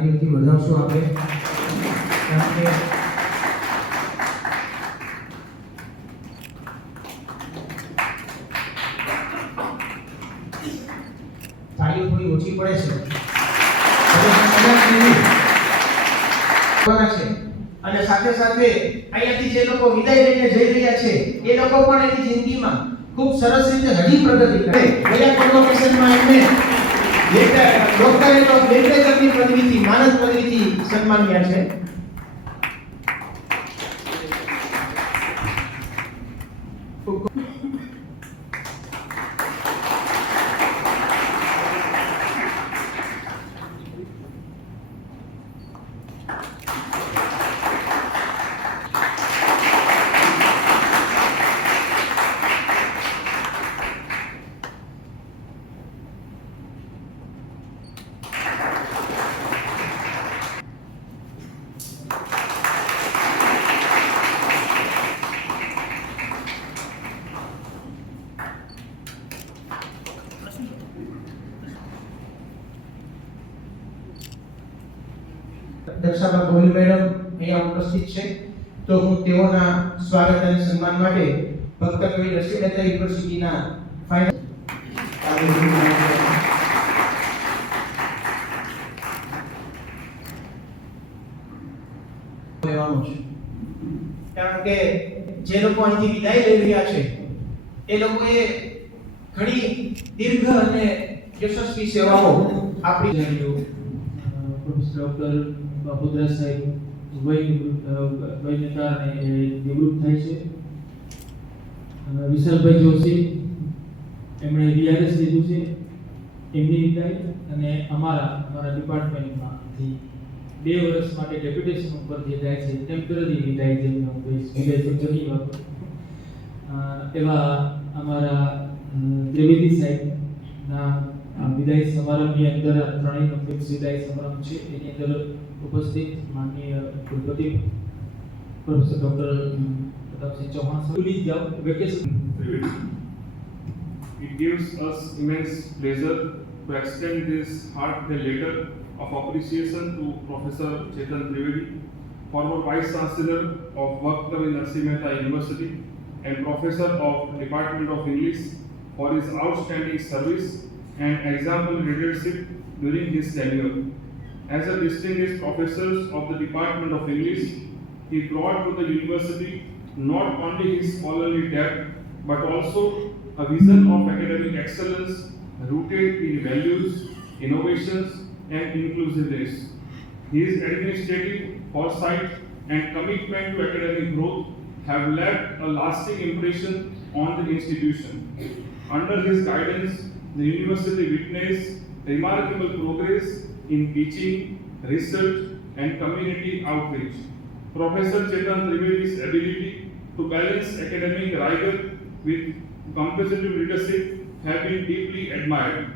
તાળીઓથી વધાવશું આપણે, કારણ કે તાળીઓ થોડી ઓછી પડે છે અને સાથે સાથે અહીંયાથી જે લોકો વિદાય લઈને જઈ રહ્યા છે એ લોકો પણ એની જિંદગીમાં ખૂબ સરસ રીતે હજી પ્રગતિ કરે. ગયા કોન્વોકેશનમાં એમને ડોક્ટરેટ ઓફ લિટરેચરની પદવીથી માનદ પદવીથી સન્માન્યા છે. દક્ષાબા ગોહિલ મેડમ અહીંયા ઉપસ્થિત છે, તો હું તેઓના સ્વાગત અને સન્માન માટે ભક્ત કવિ નરસિંહ મહેતા યુનિવર્સિટીના ફાઇનલ કારણ કે જે લોકો અહીંથી વિદાય લઈ રહ્યા છે એ લોકોએ ઘણી દીર્ઘ અને યશસ્વી સેવાઓ આપણી પ્રોફેસર ડોક્ટર બાપુદ્રા સાહેબ વયને કારણે નિવૃત્ત થાય છે. વિશાલભાઈ જોશી એમણે વીઆરએસ લીધું છે, એમની વિદાય અને અમારા ડિપાર્ટમેન્ટમાંથી 2 વર્ષ માટે ડેપ્યુટેશન ઉપર જે જાય છે ટેમ્પરરી વિદાય જેમને હું કહીશ, વિદાય શબ્દ નહીં વાપરું. એવા અમારા ત્રિવેદી સાહેબના વિદાય સમારંભની અંદર ત્રણેયનો ફિક્સ વિદાય સમારંભ છે, એની અંદર ઉપસ્થિત માનનીય કુલપતિ પ્રોફેસર ડોક્ટર પ્રતાપસિંહ ચૌહાણ સ્કૂલી જાવ vacation. It gives us immense pleasure to extend this heartfelt letter of appreciation to Professor Chetan Trivedi, former Vice Chancellor of Bhakti Narasimha Mehta University and Professor of Department of English, for his outstanding service and exemplary leadership during his tenure. As a distinguished professor of the Department of English, he brought to the university not only his scholarly depth but also a vision of academic excellence rooted in values, innovations, and inclusiveness. His administrative foresight and commitment to academic growth have left a lasting impression on the institution. Under his guidance, the university witnessed remarkable progress in teaching, research, and community outreach. Professor Chetan Trivedi's ability to balance academic rigor with competitive leadership have been deeply admired.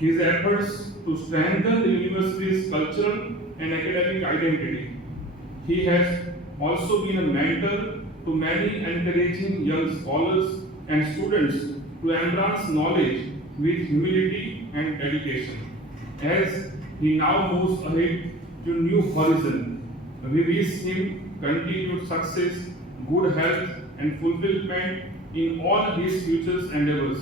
His efforts to strengthen the university's cultural and academic identity. He has also been a mentor to many, encouraging young scholars and students to embrace knowledge with humility and dedication. As he now moves ahead to new horizon, we wish him continued success, good health, and fulfillment in all his future endeavors.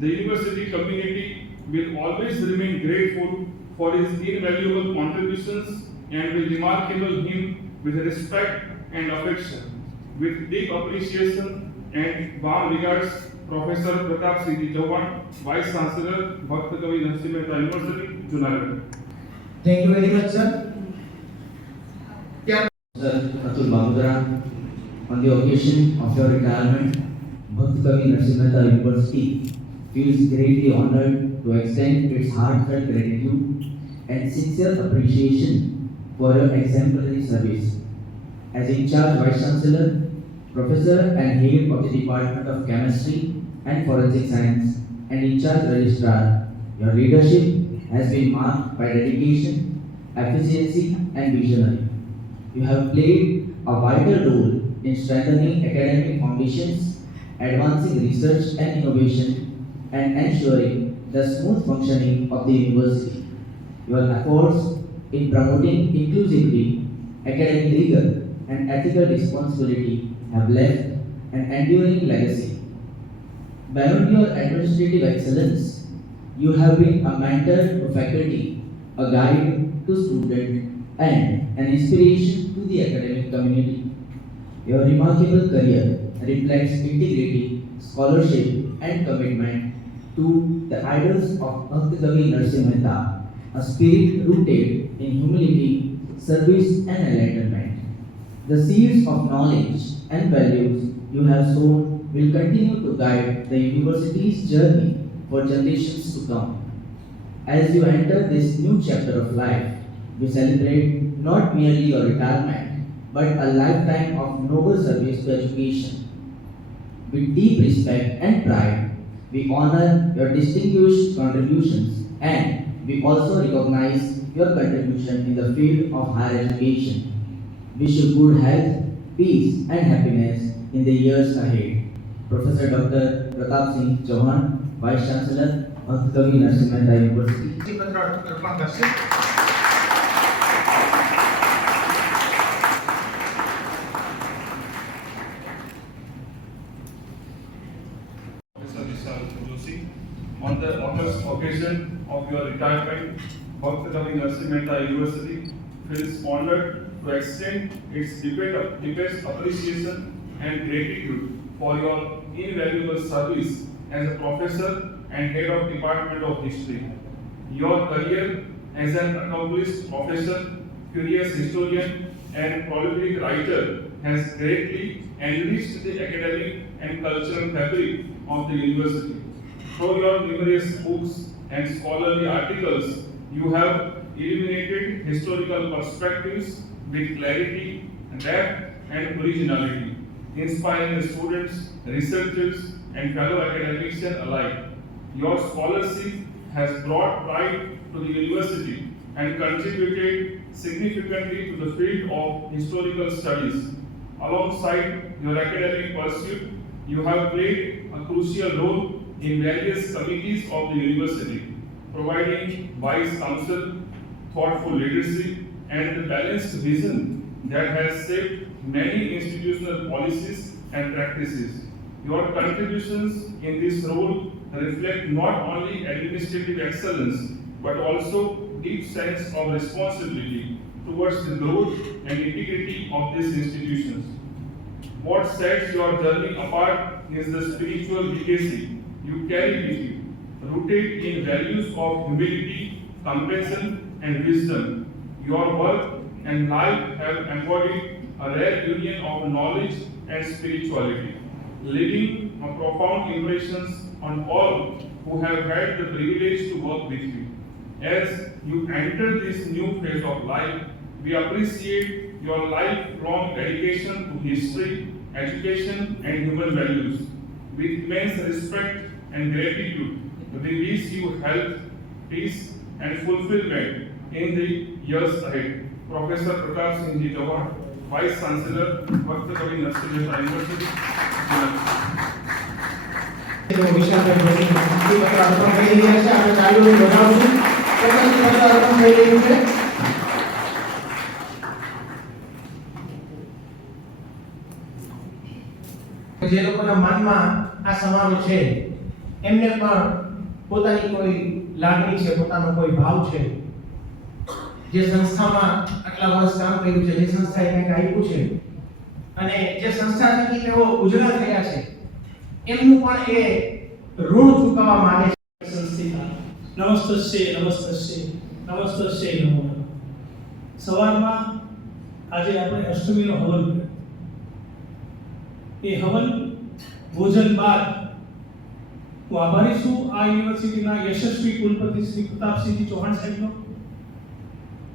The university community will always remain grateful for his invaluable contributions and will remarkable him with respect and affection. With deep appreciation and warm regards, Professor Pratapsinh Chauhan, Vice Chancellor, Bhakti Kavi Narasimha Mehta University, Junagadh. Thank you very much, sir. Sir Atul Babudra, on the occasion of your retirement, Bhakti Kavi Narasimha Mehta University feels greatly honored to extend its heartfelt gratitude and sincere appreciation for your exemplary service. As in charge Vice Chancellor, Professor and Head of the Department of Chemistry and Forensic Science, and in charge Registrar, your leadership has been marked by dedication, efficiency, and visionary. You have played a vital role in strengthening academic foundations, advancing research and innovation, and ensuring the smooth functioning of the university. Your efforts in promoting inclusivity, academic rigor, and ethical responsibility have left an enduring legacy. Beyond your administrative excellence, you have been a mentor to faculty, a guide to students, and an inspiration to the academic community. Your remarkable career reflects integrity, scholarship, and commitment to the ideals of Bhakt Kavi Narsimha Mehta, a spirit rooted in humility, service, and enlightenment. The seeds of knowledge and values you have sown will continue to guide the university's journey for generations to come. As you enter this new chapter of life, we celebrate not merely your retirement, but a lifetime of noble service to education. With deep respect and pride, we honor your distinguished contributions and we also recognize your contribution in the field of higher education. Wish you good health, peace, and happiness in the years ahead. Professor Dr. Pratap Singh Chauhan, Vice Chancellor, Bhakt Kavi Narsimha Mehta University. પત્ર અર્પણ કરશે. Professor Vishal Joshi, on the august occasion of your retirement, Bhakt Kavi Narsimha Mehta University feels honored to extend its deepest appreciation and gratitude for your invaluable service as a professor and head of Department of History. Your career as an accomplished professor, curious historian, and prolific writer has greatly enriched the academic and cultural fabric of the university. Through your numerous books and scholarly articles, you have illuminated historical perspectives with clarity, depth, and originality, inspiring students, researchers, and fellow academicians alike. Your scholarship has brought pride to the university and contributed significantly to the field of historical studies. Alongside your academic pursuit, you have played a crucial role in various committees of the university, providing wise counsel, thoughtful leadership, and the balanced vision that has shaped many institutional policies and practices. Your contributions in this role reflect not only administrative excellence but also deep sense of responsibility towards the growth and integrity of these institutions. What sets your journey apart is the spiritual legacy you carry with you, rooted in values of humility, compassion, and wisdom. Your work and life have embodied a rare union of knowledge and spirituality, leaving a profound impressions on all who have had the privilege to work with you. As you enter this new phase of life, we appreciate your lifelong dedication to history, education, and human values. With immense respect and gratitude, we wish you health, peace, and fulfillment in the years ahead. Professor Pratap Singh Chauhan, Vice Chancellor, Bhakt Kavi Narsimha Mehta University. વિશાલભાઈ જોશી પત્ર અર્પણ કરી રહ્યા છે. આપણે તાળીઓથી વધાવશું. પત્ર અર્પણ થઈ રહ્યું છે. જે લોકોના મનમાં આ સમારોહ છે એમને પણ પોતાની કોઈ લાગણી છે, પોતાનો કોઈ ભાવ છે. જે સંસ્થામાં આટલા વર્ષ કામ કર્યું છે, જે સંસ્થાએ કંઈક આપ્યું છે અને જે સંસ્થા થકી તેઓ ઉજળા થયા છે, એમનું પણ એ ઋણ ચૂકવવા માંગે છે. સંસ્થિતા નમસ્તસ્ય નમસ્તસ્ય નમસ્તસ્ય નમો નમઃ. સવારમાં આજે આપણે અષ્ટમીનો હવન કર્યો. એ હવન ભોજન બાદ હું આભારી છું આ યુનિવર્સિટીના યશસ્વી કુલપતિ શ્રી પ્રતાપસિંહજી ચૌહાણ સાહેબનો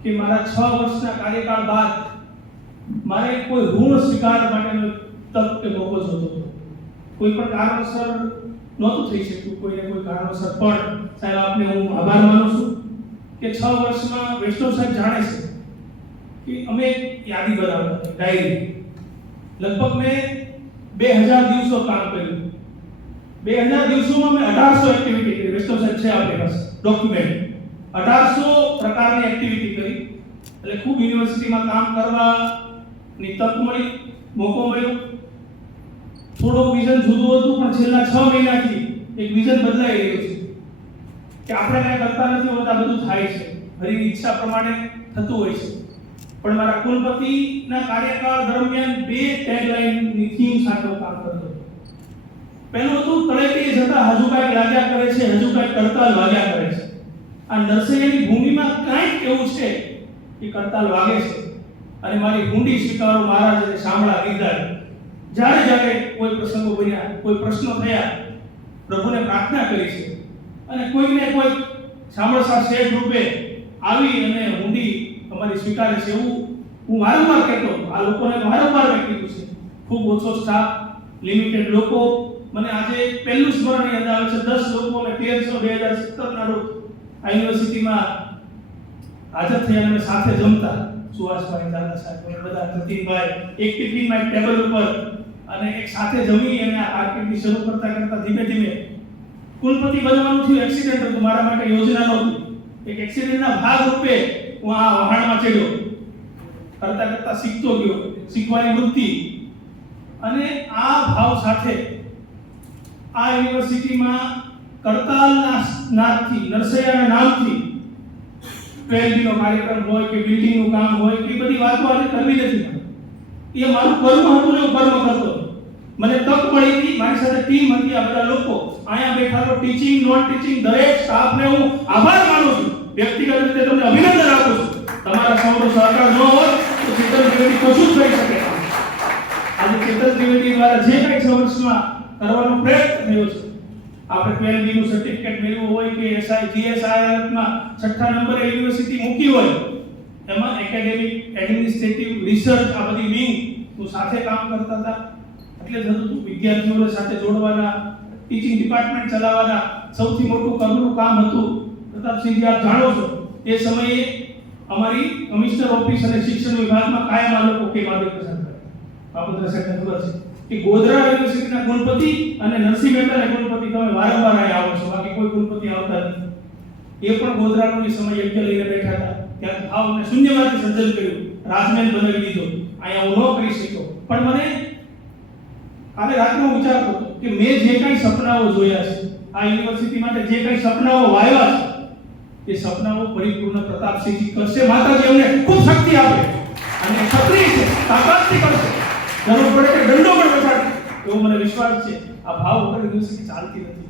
કે મારા 6 વર્ષના કાર્યકાળ બાદ મારે કોઈ ઋણ સ્વીકાર માટેનો તક કે મોકો જોતો હતો. કોઈ પણ કારણસર નહોતું થઈ શક્યું, કોઈને કોઈ કારણસર. પણ સાહેબ આપને હું આભાર માનું છું કે 6 વર્ષમાં વૈષ્ણવ સાહેબ જાણે છે કે અમે એક યાદી બનાવતા હતા, ડાયરી. લગભગ મેં 2000 દિવસો કામ કર્યું. 2000 દિવસોમાં મેં 1800 એક્ટિવિટી કરી. વૈષ્ણવ સાહેબ છે આપણી પાસે ડોક્યુમેન્ટ. 1800 પ્રકારની એક્ટિવિટી કરી એટલે ખૂબ યુનિવર્સિટીમાં કામ કરવાની તક મળી, મોકો મળ્યો. થોડું વિઝન જુદું હતું, પણ છેલ્લા 6 મહિનાથી એક વિઝન બદલાઈ રહ્યું છે કે આપણે કાંઈ કરતા નથી હોતા, બધું થાય છે, હરીની ઈચ્છા પ્રમાણે થતું હોય છે. પણ મારા કુલપતિના કાર્યકાળ દરમિયાન 2 ટેગલાઇનની થીમ સાથે કામ કરતો હતો. પહેલું હતું, તળેટીએ જતા હજુ કાંઈક લાગ્યા કરે છે, હજુ કાંઈક કરતાલ વાગ્યા કરે છે. આ નરસૈયાની ભૂમિમાં કાંઈક એવું છે કે કરતાલ વાગે છે, અને મારી ઊંડી સ્વીકારો મહારાજે સાંભળા કીધા. જ્યારે જ્યારે કોઈ પ્રસંગો બન્યા, કોઈ પ્રશ્નો થયા, પ્રભુને પ્રાર્થના કરી છે, અને કોઈને કોઈ સાંભળસા શેઠ રૂપે આવી અને ઊંડી અમારી સ્વીકારે છે. એવું હું વારંવાર કહેતો, આ લોકોને વારંવાર મેં કીધું છે. ખૂબ ઓછો સ્ટાફ, લિમિટેડ લોકો. મને આજે પહેલું સ્મરણ યાદ આવે છે, 10 લોકો અમે 13/2017 ના રોજ આ યુનિવર્સિટીમાં હાજર થયા અને સાથે જમતા. સુહાસભાઈ, દાદા સાહેબ, બધા જતીનભાઈ એક ટિફિનમાં એક ટેબલ ઉપર અને એક સાથે જમી અને આ કારકિર્દી શરૂ કરતા ધીમે ધીમે કુલપતિ બનવાનું થયું. એક્સિડન્ટ હતું, મારા માટે યોજના નહોતી. એક એક્સિડન્ટના ભાગ રૂપે હું આ વહાણમાં ચડ્યો. કરતા શીખતો ગયો, શીખવાની વૃત્તિ. અને આ ભાવ સાથે આ યુનિવર્સિટીમાં કરતાલના નામથી, નરસૈયાના નામથી 12 નો કાર્યક્રમ હોય કે બિલ્ડિંગનું કામ હોય કે બધી વાતો આજે કરવી નથી. એ મારું કર્મ હતું ને હું કર્મ કરતો. મને તક મળી હતી, મારી સાથે ટીમ હતી, આ બધા લોકો અહીંયા બેઠા, ટીચિંગ, નોન ટીચિંગ દરેક સ્ટાફને હું આભાર માનું છું. વ્યક્તિગત રીતે તમને અભિનંદન આપું છું. તમારા સૌનો સહકાર ન હોય તો ચેતન ત્રિવેદી કશું જ કરી શકે. આજે ચેતન ત્રિવેદી દ્વારા જે કંઈ 6 વર્ષમાં કરવાનો પ્રયત્ન થયો છે, આપણે 12B નું સર્ટિફિકેટ મેળવ્યું હોય કે એસઆઈ જીએસઆઈઆર માં 6ઠા નંબરે યુનિવર્સિટી મૂકી હોય, એમાં એકેડેમિક, એડમિનિસ્ટ્રેટિવ, રિસર્ચ આ બધી વિંગ હું સાથે કામ કરતા હતા. એટલે જ હતું વિદ્યાર્થીઓને સાથે જોડવાના, ટીચિંગ ડિપાર્ટમેન્ટ ચલાવવાના સૌથી મોટું કર્મનું કામ હતું. પ્રતાપસિંહજી, આપ જાણો છો એ સમયે અમારી કમિશનર ઓફિસ અને શિક્ષણ વિભાગમાં કાયમ આ લોકો કે માર્ગદર્શન કરે. બાપુદ્રા સાહેબને ખબર છે કે ગોધરા યુનિવર્સિટીના કુલપતિ અને નરસિંહ મહેતાના કુલપતિ તમે વારંવાર અહીં આવો છો, બાકી કોઈ કુલપતિ આવતા નથી. એ પણ ગોધરાનો એ સમય યજ્ઞ લઈને બેઠા હતા. ત્યાં ભાવને શૂન્યમાંથી સર્જન કર્યું, રાજમહેલ બનાવી દીધો. અહીંયા હું ન કરી શક્યો, પણ મને કાલે રાત્રે હું વિચારતો હતો કે મેં જે કંઈ સપનાઓ જોયા છે, આ યુનિવર્સિટી માટે જે કંઈ સપનાઓ વાવ્યા છે, એ સપનાઓ પરિપૂર્ણ પ્રતાપસિંહજી કરશે. માતાજી અમને ખૂબ શક્તિ આપે અને ક્ષત્રિય છે, તાકાતથી કરશે. જરૂર પડે કે દંડો પણ વસાડે એવો મને વિશ્વાસ છે. આ ભાવ વગર યુનિવર્સિટી ચાલતી નથી.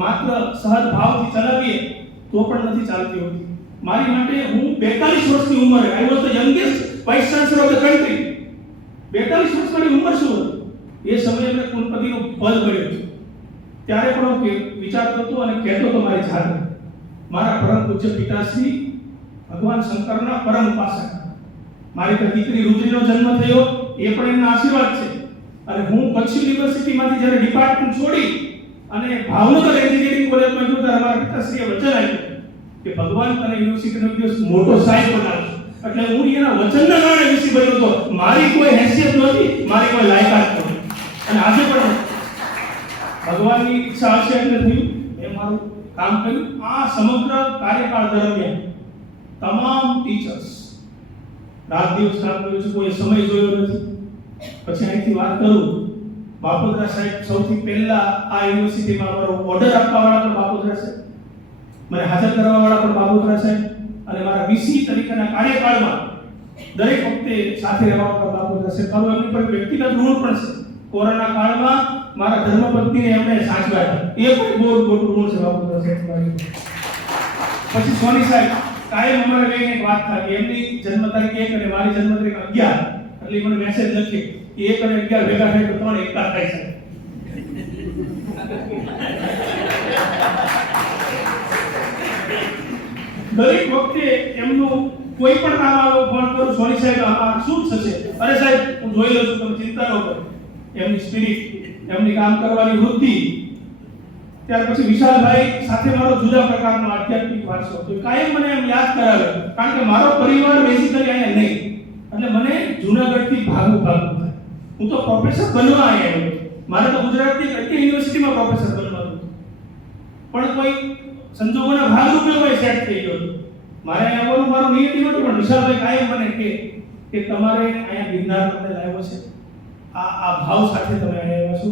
માત્ર સહજ ભાવથી ચલાવીએ તો પણ નથી ચાલતી હોતી. મારી માટે હું 42 વર્ષની ઉંમરે, I was the youngest vice chancellor of the country. 42 વર્ષ મારી ઉંમર શું હતી એ સમયે મેં કુલપતિનો પદ મળ્યો. ત્યારે પણ હું વિચારતો હતો અને કહેતો હતો મારી જાતે, મારા પરમ પૂજ્ય પિતાશ્રી ભગવાન શંકરના પરમ ઉપાસક, મારી તો દીકરી રુદ્રીનો જન્મ થયો એ પણ એમના આશીર્વાદ છે. અને હું કચ્છ યુનિવર્સિટીમાંથી જ્યારે ડિપાર્ટમેન્ટ છોડી અને ભાવનગર એન્જિનિયરિંગ કોલેજમાં ગયો ત્યારે મારા પિતાશ્રીએ વચન આપ્યું કે ભગવાન તને યુનિવર્સિટીનો દિવસ મોટો સાહેબ બનાવશે. એટલે હું એના વચનના કારણે વીસી બન્યો હતો. મારી કોઈ હેસિયત નહોતી, મારી કોઈ લાયકાત નહોતી. અને આજે પણ ભગવાનની ઈચ્છા હશે એટલે થયું. મેં મારું કામ કર્યું. આ સમગ્ર કાર્યકાળ દરમિયાન તમામ ટીચર્સ રાત દિવસ કામ કર્યું છે, કોઈ સમય જોયો નથી. પછી અહીંથી વાત કરું, બાપુદ્રા સાહેબ સૌથી પહેલા આ યુનિવર્સિટીમાં મારો ઓર્ડર આપવાવાળા પણ બાપુદ્રા સાહેબ, મને હાજર કરવાવાળા પણ બાપુદ્રા સાહેબ, અને મારા વીસી તરીકેના કાર્યકાળમાં દરેક વખતે સાથે રહેવાવાળા બાપુદ્રા સાહેબ. મારું એમની પર વ્યક્તિગત ઋણ પણ છે. કોરોના કાળમાં મારા ધર્મપત્નીને એમણે સાચવ્યા, એ પણ બહુ મોટું ઋણ છે બાપુદ્રા સાહેબ. પછી સોની સાહેબ કાયમ અમારે લઈને એક વાત થાય કે એમની જન્મ તારીખ 1 અને મારી જન્મ તારીખ 11, એટલે મને મેસેજ લખે કે 1 અને 11 ભેગા થાય તો 3 એકતા થાય છે. દરેક વખતે એમનું કોઈ પણ કામ આવે ફોન કરું, સોની સાહેબ આ શું થશે? અરે સાહેબ હું જોઈ લઉં છું, તમે ચિંતા ન કરો. એમની સ્પિરિટ, એમની કામ કરવાની વૃત્તિ. ત્યાર પછી વિશાલભાઈ સાથે મારો જુદા પ્રકારનો આધ્યાત્મિક વારસો હતો. કાયમ મને એમ યાદ કરાવે, કારણ કે મારો પરિવાર બેઝિકલી અહીંયા નહીં, એટલે મને જૂનાગઢથી ભાગવું થાય. હું તો પ્રોફેસર બનવા આવ્યો. મારે તો ગુજરાતની કઈ યુનિવર્સિટીમાં પ્રોફેસર બનવાનું હતું, પણ કોઈ સંજોગોના ભાગરૂપે હું સેટ થઈ ગયો. મારે અહીંયા આવવાનું મારો નિયતિ નહોતું, પણ વિશાલભાઈ કાયમ મને કે તમારે અહીંયા ગિરનાર તમને લાવ્યો છે, આ ભાવ સાથે તમે અહીંયા આવ્યા છો.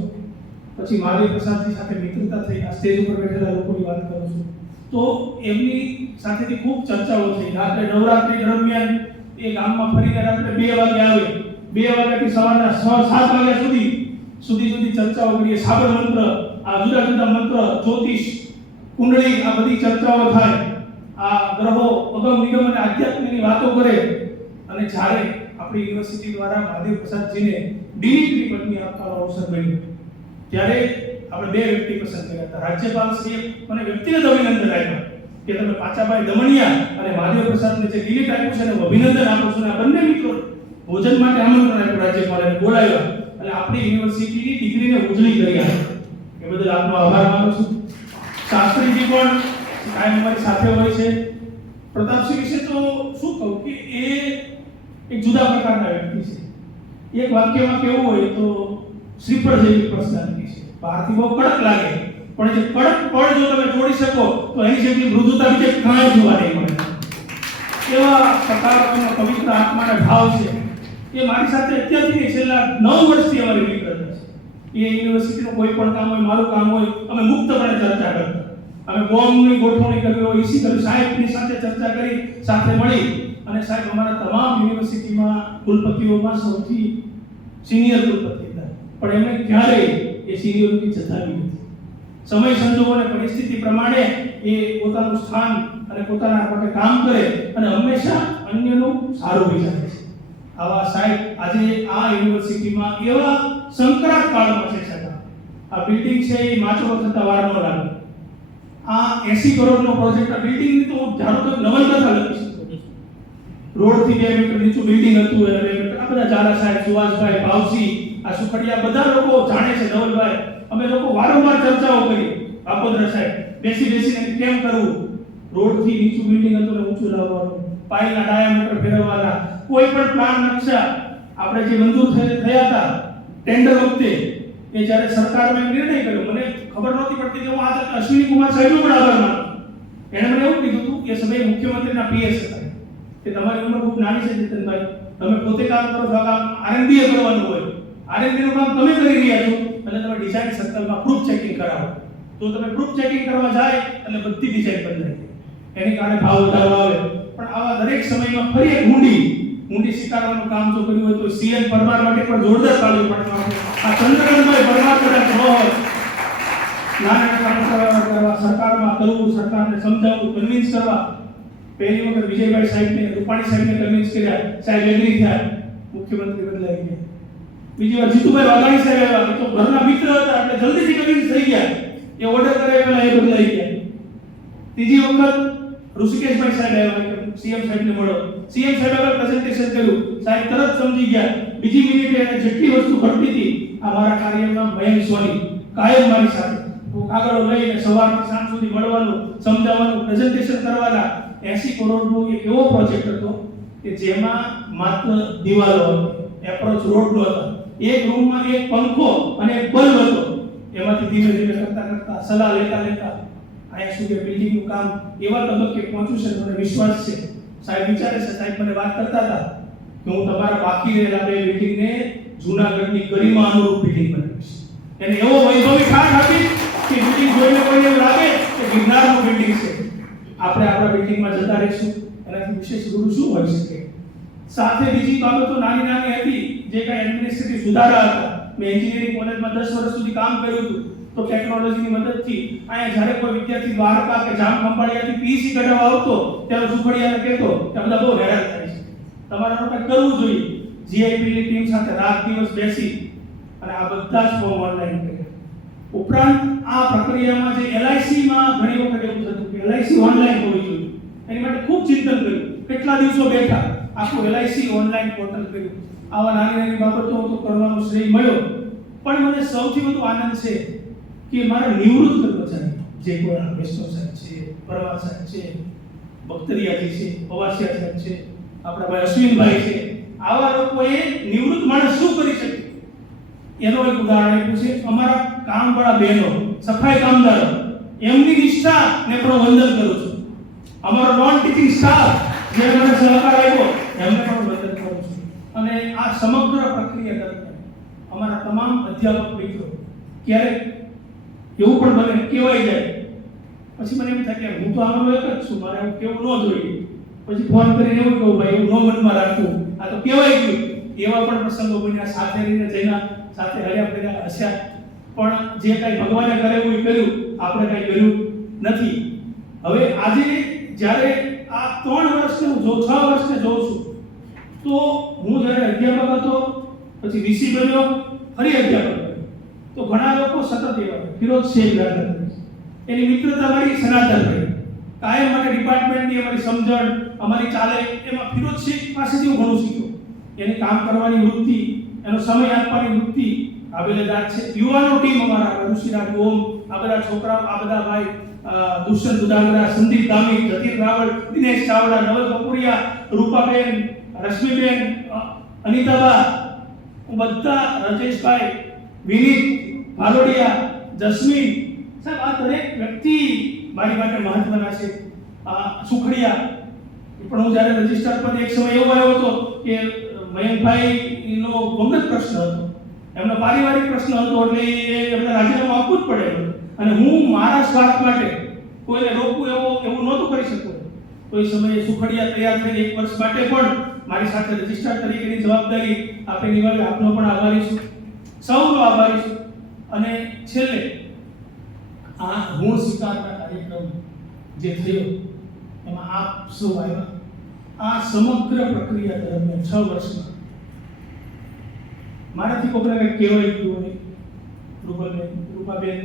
પછી મહાદેવ પ્રસાદજી સાથે મિત્રતા થઈ, આ સ્ટેજ ઉપર બેઠેલા લોકોની વાત કરું છું તો એમની સાથેથી ખૂબ ચર્ચાઓ થઈ. રાત્રે નવરાત્રી દરમિયાન એ ગામમાં ફરીને રાત્રે 2 વાગે આવે, 2 વાગ્યાથી સવારના 6-7 વાગ્યા સુધી ચર્ચાઓ કરીએ. સાબર મંત્ર, આ જુદા જુદા મંત્ર, જ્યોતિષ, કુંડળી, આ બધી ચર્ચાઓ થાય. આ ગ્રહો, અગમ નિગમ અને આધ્યાત્મની વાતો કરે. અને જ્યારે આપણી યુનિવર્સિટી દ્વારા મહાદેવ પ્રસાદજીને ડીનની પદવી આપવાનો અવસર મળ્યો ત્યારે આપણે 2 વ્યક્તિ પસંદ કર્યા હતા. રાજ્યપાલશ્રીએ મને વ્યક્તિગત અભિનંદન આપ્યા કે તમે પાચાભાઈ દમણિયા અને મહાદેવ પ્રસાદને જે ડિલીટ આપ્યું છે એને અભિનંદન આપું છું. આ બંને મિત્રો ભોજન માટે આમંત્રણ આપ્યું, રાજ્યપાલે બોલાવ્યા અને આપણી યુનિવર્સિટીની ડિગ્રીને ઉજળી કર્યા. એ બદલ આપનો આભાર માનું છું. શાસ્ત્રીજી પણ કાયમ અમારી સાથે હોય છે. પ્રતાપસિંહ વિશે તો શું કહું કે એ એક જુદા પ્રકારના વ્યક્તિ છે. એક વાક્યમાં કેવું હોય તો શ્રીફળ જેવી પર્સનાલિટી છે. બહારથી બહુ કડક લાગે, પણ જે કડક પળ જો તમે તોડી શકો તો એની જેટલી મૃદુતા બીજે કાંઈ જોવા નહીં મળે. એવા સકારાત્મક પવિત્ર આત્માના ભાવ છે. એ મારી સાથે અત્યારથી છેલ્લા 9 વર્ષથી અમારી મિત્રતા છે. એ યુનિવર્સિટીનું કોઈ પણ કામ હોય, મારું કામ હોય, અમે મુક્તપણે ચર્ચા કરતા. અમે બોમ્બની ગોઠવણી કરવી હોય, ઈસી કરી, સાહેબની સાથે ચર્ચા કરી, સાથે મળી. અને સાહેબ અમારા તમામ યુનિવર્સિટીમાં કુલપતિઓમાં સૌથી સિનિયર કુલપતિ હતા, પણ એમણે ક્યારેય એ સિનિયરિટી જતાવી નથી. સમય સંજોગો અને પરિસ્થિતિ પ્રમાણે એ પોતાનું સ્થાન અને પોતાના માટે કામ કરે અને હંમેશા અન્યનું સારું વિચારે છે. આવા સાહેબ આજે આ યુનિવર્સિટીમાં એવા સંકરાત કાળમાં છે છતાં આ બિલ્ડિંગ છે એ માચો થતા વાર ન લાગે. આ 80 કરોડનો પ્રોજેક્ટ, આ બિલ્ડિંગની તો ધારો તો નવલકથા લખી શકતો. રોડથી 2 મીટર નીચું બિલ્ડિંગ હતું, અને 2 મીટર આ બધા ચારા સાહેબ, સુભાષભાઈ, ભાવસી, આ સુખડિયા બધા લોકો જાણે છે. નવલભાઈ, અમે લોકો વારંવાર ચર્ચાઓ કરી. બાપોદરા સાહેબ બેસીને કેમ કરવું, રોડથી નીચું બિલ્ડિંગ હતું ને ઊંચું લાવવાનું, પાઇલના ડાયામીટર ફેરવવાના, કોઈ પણ પ્લાન નકશા આપણે જે મંજૂર થયા હતા ટેન્ડર વખતે, એ જ્યારે સરકારમાં નિર્ણય કર્યો, મને ખબર નહોતી પડતી કે હું આ અશ્વિની કુમાર સાહેબનો પણ આભાર માનું. એણે મને એવું કીધું હતું કે સમયે મુખ્યમંત્રીના પીએસ હતા કે તમારી ઉંમર ખૂબ નાની છે જીતનભાઈ, તમે પોતે કામ કરો છો, આ કામ આરએનડી કરવાનું હોય, આરએનડી નું કામ તમે કરી રહ્યા છો, અને તમે ડિઝાઇન સર્કલમાં પ્રૂફ ચેકિંગ કરાવો. તો તમે પ્રૂફ ચેકિંગ કરવા જાય એટલે બધી ડિઝાઇન બદલાઈ જાય, એની કારણે ભાવ વધારો આવે. પણ આવા દરેક સમયમાં ફરી એક ઊંડી સ્વીકારવાનું કામ જો કર્યું હોય તો સીએન પરમાર માટે પણ જોરદાર તાળીઓ પાડવામાં આવે. આ ચંદ્રકાંતભાઈ પરમાર કદાચ ન હોત, નાના સરકારમાં કરવું, સરકારને સમજાવવું, કન્વિન્સ કરવા. પહેલી વખત વિજયભાઈ સાહેબને, રૂપાણી સાહેબને કન્વિન્સ કર્યા, સાહેબ એગ્રી થયા, મુખ્યમંત્રી બદલાઈ ગયા. બીજી વાર જીતુભાઈ વાઘાણી સાહેબ આવ્યા, તો ઘરના મિત્ર હતા એટલે જલ્દીથી કન્વિન્સ થઈ ગયા, એ ઓર્ડર કરે પહેલા એ બદલાઈ ગયા. ત્રીજી વખત ઋષિકેશભાઈ સાહેબ આવ્યા, સીએમ સાહેબને મળો, સીએમ સાહેબ આગળ પ્રેઝન્ટેશન કર્યું, સાહેબ તરત સમજી ગયા. બીજી મિનિટે એને જેટલી વસ્તુ ઘટતી હતી, આ મારા કાર્યમાં મયંક સોની કાયમ મારી સાથે કાગળો લઈને સવારથી સાંજ સુધી મળવાનું, સમજાવવાનું, પ્રેઝન્ટેશન કરવાના. 80 કરોડનો એક એવો પ્રોજેક્ટ હતો કે જેમાં માત્ર દિવાલો હતી, એપ્રોચ રોડ નો હતા, એક રૂમમાં એક પંખો અને એક બલ્બ હતો. એમાંથી ધીમે ધીમે કરતા સલાહ લેતા અહીંયા સુધી બિલ્ડિંગનું કામ એવા તબક્કે પહોંચ્યું છે. મને વિશ્વાસ છે સાહેબ વિચારે છે, સાહેબ મને વાત કરતા હતા કે હું તમારા બાકી રહેલા 2 બિલ્ડિંગને જૂનાગઢની ગરિમા અનુરૂપ બિલ્ડિંગ બનાવીશ. એને એવો વૈભવી ઠાઠ આપી કે બિલ્ડિંગ જોઈને કોઈને એવું લાગે કે ગિરનારનું બિલ્ડિંગ છે. આપણે આપણા બિલ્ડિંગમાં જતા રહીશું, એનાથી વિશેષ ગુરુ શું હોઈ શકે. સાથે બીજી બાબતો નાની હતી, જે કાંઈ એડમિનિસ્ટ્રેટિવ સુધારા હતા. મેં એન્જિનિયરિંગ કોલેજમાં 10 વર્ષ સુધી કામ કર્યું હતું, તો ટેકનોલોજીની મદદથી અહીંયા જ્યારે કોઈ વિદ્યાર્થી દ્વારકા કે જામ ખંભાળિયાથી પીસી કઢાવવા આવતો ત્યારે સુખડિયાને કહેતો કે બધા બહુ હેરાન થાય છે, તમારે કંઈક કરવું જોઈએ. જીઆઈપીની ટીમ સાથે રાત દિવસ બેસી અને આ બધા જ ફોર્મ ઓનલાઈન કર્યા. ઉપરાંત આ પ્રક્રિયામાં જે એલઆઈસીમાં ઘણી વખત એવું થતું કે એલઆઈસી ઓનલાઈન હોવી જોઈએ, એની માટે ખૂબ ચિંતન કર્યું. કેટલા દિવસો બેઠા, આખું એલઆઈસી ઓનલાઈન પોર્ટલ કર્યું. આવા નાની બાબતો તો કરવાનો શ્રેય મળ્યો. પણ મને સૌથી વધુ આનંદ છે કે મારા નિવૃત્ત કર્મચારી જે કોઈ વૈષ્ણવ સાહેબ છે, પરમાર સાહેબ છે, બખ્તરિયાજી છે, પવાસિયા સાહેબ છે, આપણા ભાઈ અશ્વિનભાઈ છે, આવા લોકોએ નિવૃત્ત માણસ શું કરી શકે એનો એક ઉદાહરણ આપ્યું છે. અમારા કામવાળા બહેનો, સફાઈ કામદારો, એમની નિષ્ઠાને પણ વંદન કરું છું. અમારો નોન ટીચિંગ સ્ટાફ જે મને સહકાર આપ્યો એમને પણ વંદન કરું છું. અને આ સમગ્ર પ્રક્રિયા દરમિયાન અમારા તમામ અધ્યાપક મિત્રો ક્યારેક એવું પણ બને કહેવાય જાય, પછી મને એમ થાય કે હું તો આનો એક જ છું, મારે એવું કેવું ન જોઈએ, પછી ફોન કરીને એવું કહું ભાઈ એવું ન મનમાં રાખવું, આ તો કહેવાય ગયું. એવા પણ પ્રસંગો બન્યા, સાથે રહીને જઈના સાથે હર્યા ફર્યા હસ્યા, પણ જે કાંઈ ભગવાને કરે એવું કર્યું, આપણે કાંઈ કર્યું નથી. હવે આજે જ્યારે આ 3 વર્ષને હું 6 વર્ષને જોઉં છું, તો હું જ્યારે અધ્યાપક હતો, પછી વીસી બન્યો, ફરી અધ્યાપક બન્યો, તો ઘણા લોકો સતત એવા ફિરોજ શેખ દાદા એની મિત્રતા મારી સનાતન રહી, કાયમ માટે ડિપાર્ટમેન્ટની અમારી સમજણ અમારી ચાલે એમાં ફિરોજ શેખ પાસેથી હું ઘણું શીખ્યો. એની કામ કરવાની વૃત્તિ, એનો સમય આપવાની વૃત્તિ આબેદાર છે. યુવાનો ટીમ અમારા ઋષિરાજ ઓમ, આ બધા છોકરાઓ, આ બધા ભાઈ દુષ્યંત દુધાગરા, સંદીપ ધામી, જતીન રાવળ, દિનેશ ચાવડા, નવલ કપૂરિયા, રૂપાબેન, રશ્મિબેન, અનિતાબા, બધા, રાજેશભાઈ, વિનીત ભાલોડિયા, જસ્મીન સાહેબ, આ દરેક વ્યક્તિ મારી માટે મહત્વના છે. સુખડિયા પણ હું જ્યારે રજિસ્ટર પર એક સમય એવો આવ્યો હતો કે મયંકભાઈનો વંગત પ્રશ્ન હતો, એમનો પારિવારિક પ્રશ્ન હતો, એટલે એમને રાજીનામું આપવું જ પડે, અને હું મારા સ્વાર્થ માટે કોઈને રોકવું એવું નહોતું કરી શકતો. તો એ સમયે સુખડિયા તૈયાર થઈને 1 વર્ષ માટે પણ મારી સાથે રજિસ્ટ્રાર તરીકેની જવાબદારી આપે નિભાવી. આપનો પણ આભારી છું, સૌનો આભારી છું. અને છેલ્લે આ ઋણ સ્વીકારના કાર્યક્રમ જે થયો એમાં આપ સૌ આવ્યા. આ સમગ્ર પ્રક્રિયા દરમિયાન 6 વર્ષમાં મારાથી કોઈને કંઈક કહેવાય ગયું હોય, રૂપલબેન, રૂપાબેન,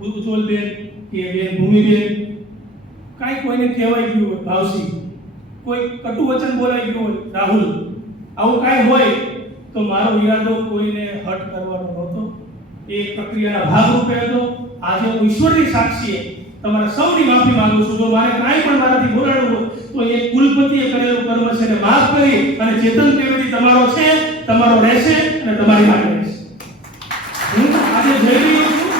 ઉજ્જવલબેન કે બેન ભૂમિબેન, કાંઈ કોઈને કહેવાય ગયું હોય, ભાવસી, કોઈ કટુ વચન બોલાઈ ગયું હોય, રાહુલ, આવું કાંઈ હોય તો મારો ઈરાદો કોઈને હટ કરવાનો નહોતો, એ પ્રક્રિયાના ભાગરૂપે હતો. આજે હું ઈશ્વરની સાક્ષીએ તમારા સૌની માફી માંગુ છું. જો મારે કાંઈ પણ મારાથી બોલાડવું હોય તો એ કુલપતિએ કરેલું કર્મ છે એને માફ કરી, અને ચેતન ત્રિવેદી તમારો છે, તમારો રહેશે અને તમારી માટે રહેશે. હું આજે જઈ રહ્યો છું,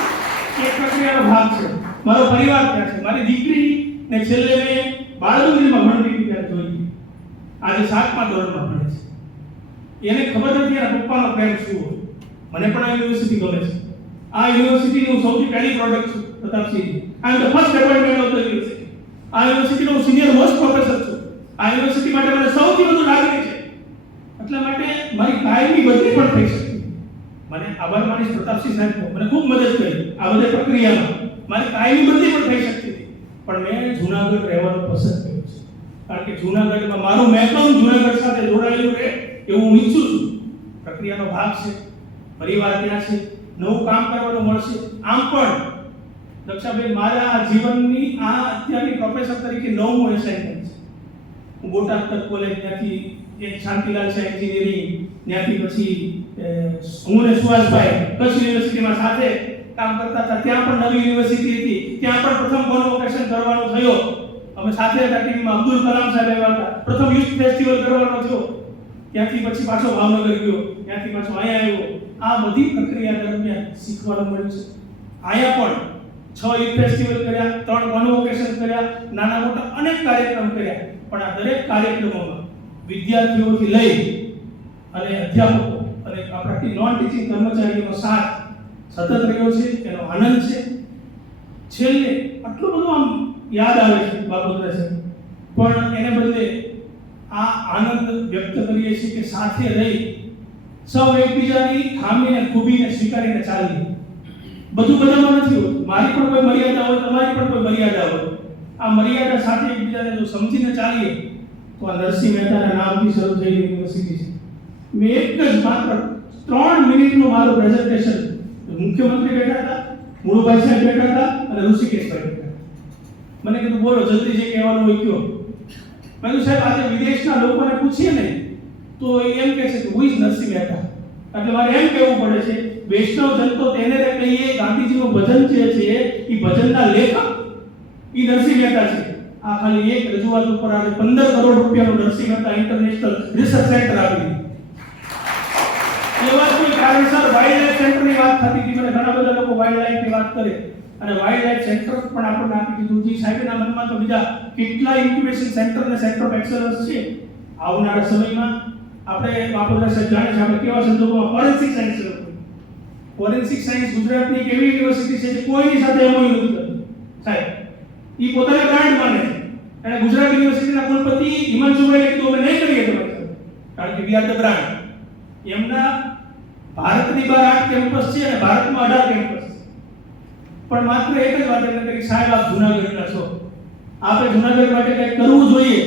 એક પ્રક્રિયાનો ભાગ છે, મારો પરિવાર ત્યાં છે, મારી દીકરીને છેલ્લે મેં બાળમંદિરમાં ભણતી ત્યારે જોઈ, આજે 7મા ધોરણમાં ભણે છે. એને ખબર નથી એના પપ્પાનો પ્રેમ શું હોય. મને પણ આ યુનિવર્સિટી ગમે છે. આ યુનિવર્સિટીની હું સૌથી પહેલી પ્રોડક્ટ છું, Pratapsinh. I am the first appointment of the university. આ યુનિવર્સિટીનો હું સિનિયર મોસ્ટ પ્રોફેસર છું. આ યુનિવર્સિટી માટે મને સૌથી વધુ લાગણી છે. એટલા માટે મારી કાયમી બદલી પણ થઈ શકતી. મને આભાર માનીશ પ્રતાપસિંહ સાહેબનો, મને ખૂબ મદદ કરી આ બધી પ્રક્રિયામાં. મારી કાયમી બદલી પણ થઈ શકતી હતી, પણ મેં જૂનાગઢ રહેવાનું પસંદ કર્યું છે. કારણ કે જૂનાગઢમાં મારું મહેકમ જૂનાગઢ સાથે જોડાયેલું રહે એવું હું ઈચ્છું છું. પ્રક્રિયાનો ભાગ છે, પરિવાર ત્યાં છે, નવું કામ કરવાનું મળશે. આમ પણ દક્ષાબેન, મારા જીવનની આ અત્યારની પ્રોફેસર તરીકે 9મું એસાઇનમેન્ટ છે. હું બોટાદ તક કોલેજ, ત્યાંથી એક શાંતિલાલ છે એન્જિનિયરિંગ, ત્યાંથી પછી હું ને સુભાષભાઈ કચ્છ યુનિવર્સિટીમાં સાથે કામ કરતા હતા. ત્યાં પણ નવી યુનિવર્સિટી હતી, ત્યાં પણ પ્રથમ કોન્વોકેશન કરવાનો થયો. અમે સાથે હતા ટીમમાં. અબ્દુલ કલામ સાહેબ આવ્યા હતા, પ્રથમ યુથ ફેસ્ટિવલ કરવાનો થયો. ત્યાંથી પછી પાછો ભાવનગર ગયો, ત્યાંથી પાછો અહીંયા આવ્યો. આ બધી પ્રક્રિયા દરમિયાન શીખવાનું મળ્યું છે. અહીંયા પણ 6 યુથ ફેસ્ટિવલ કર્યા, 3 કોન્વોકેશન કર્યા, નાના મોટા અનેક કાર્યક્રમ કર્યા. પણ આ દરેક કાર્યક્રમોમાં વિદ્યાર્થીઓથી લઈ અને અધ્યાપકો અને આપણા નોન ટીચિંગ કર્મચારીઓનો સાથ સતત રહ્યો છે. એનો આનંદ છે. છેલ્લે આટલું બધું આમ યાદ આવે છે બાબતને છે, પણ એને બદલે આ આનંદ વ્યક્ત કરીએ છીએ કે સાથે રહી સૌ એકબીજાની ખામીને ખૂબીને સ્વીકારીને ચાલીએ. બધું બધામાં નથી હોતું. મારી પણ કોઈ મર્યાદા હોય, તમારી પણ કોઈ મર્યાદા હોય. આ મર્યાદા સાથે એકબીજાને જો સમજીને ચાલીએ તો આ નરસિંહ મહેતાના નામથી શરૂ થયેલી યુનિવર્સિટી છે. મેં એક જ માત્ર 3 મિનિટનું મારું પ્રેઝન્ટેશન, મુખ્યમંત્રી બેઠા હતા, મુળુભાઈ સાહેબ બેઠા હતા અને ઋષિકેશભાઈ બેઠા હતા. મને કીધું બોલો જલ્દી જે કહેવાનું હોય કયો. મેં કીધું સાહેબ આજે વિદેશના લોકોને પૂછીએ ને તો એમ કહે છે કે હુ ઇઝ નરસિંહ મહેતા. એટલે મારે એમ કહેવું પડે છે વૈષ્ણવ જન તો તેને કહીએ, ગાંધીજીનું ભજન જે છે એ ભજનના લેખક એ નરસિંહ મહેતા છે. આ ખાલી એક રજૂઆત ઉપર આજે 15 કરોડ રૂપિયાનું Narsinh Mehta international research centre આપી દીધું. એવા કોઈ કારણસર વાઇલ્ડ લાઈફ સેન્ટરની વાત થતી હતી. મને ઘણા બધા લોકો વાઇલ્ડ લાઈફની વાત કરે અને વાઇલ્ડ લાઈફ સેન્ટર પણ આપણને આપી દીધું છે. સાહેબના મનમાં તો બીજા કેટલા ઇન્ક્યુબેશન સેન્ટર અને સેન્ટર ઓફ એક્સલન્સ છે. આવનારા સમયમાં આપણે બાપુદાસ સાહેબ જાણે છે આપણે કેવા સંજોગોમાં ફોરેન્સિક સાયન્સ ફોરેન્સિક સાયન્સ ગુજરાતની એક એવી યુનિવર્સિટી છે જે કોઈની સાથે એમઓયુ નથી કરતી. સાહેબ ઈ પોતાને બ્રાન્ડ માને છે અને ગુજરાત યુનિવર્સિટીના કુલપતિ હિમાંશુભાઈને કીધું અમે નહીં કરીએ તમારી સાથે, કારણ કે વી આર ધ બ્રાન્ડ. એમના ભારતની બહાર 8 કેમ્પસ છે અને ભારતમાં 18 કેમ્પસ છે. પણ માત્ર એક જ વાત એમને કરી, સાહેબ આપ જૂનાગઢના છો, આપણે જૂનાગઢ માટે કંઈક કરવું જોઈએ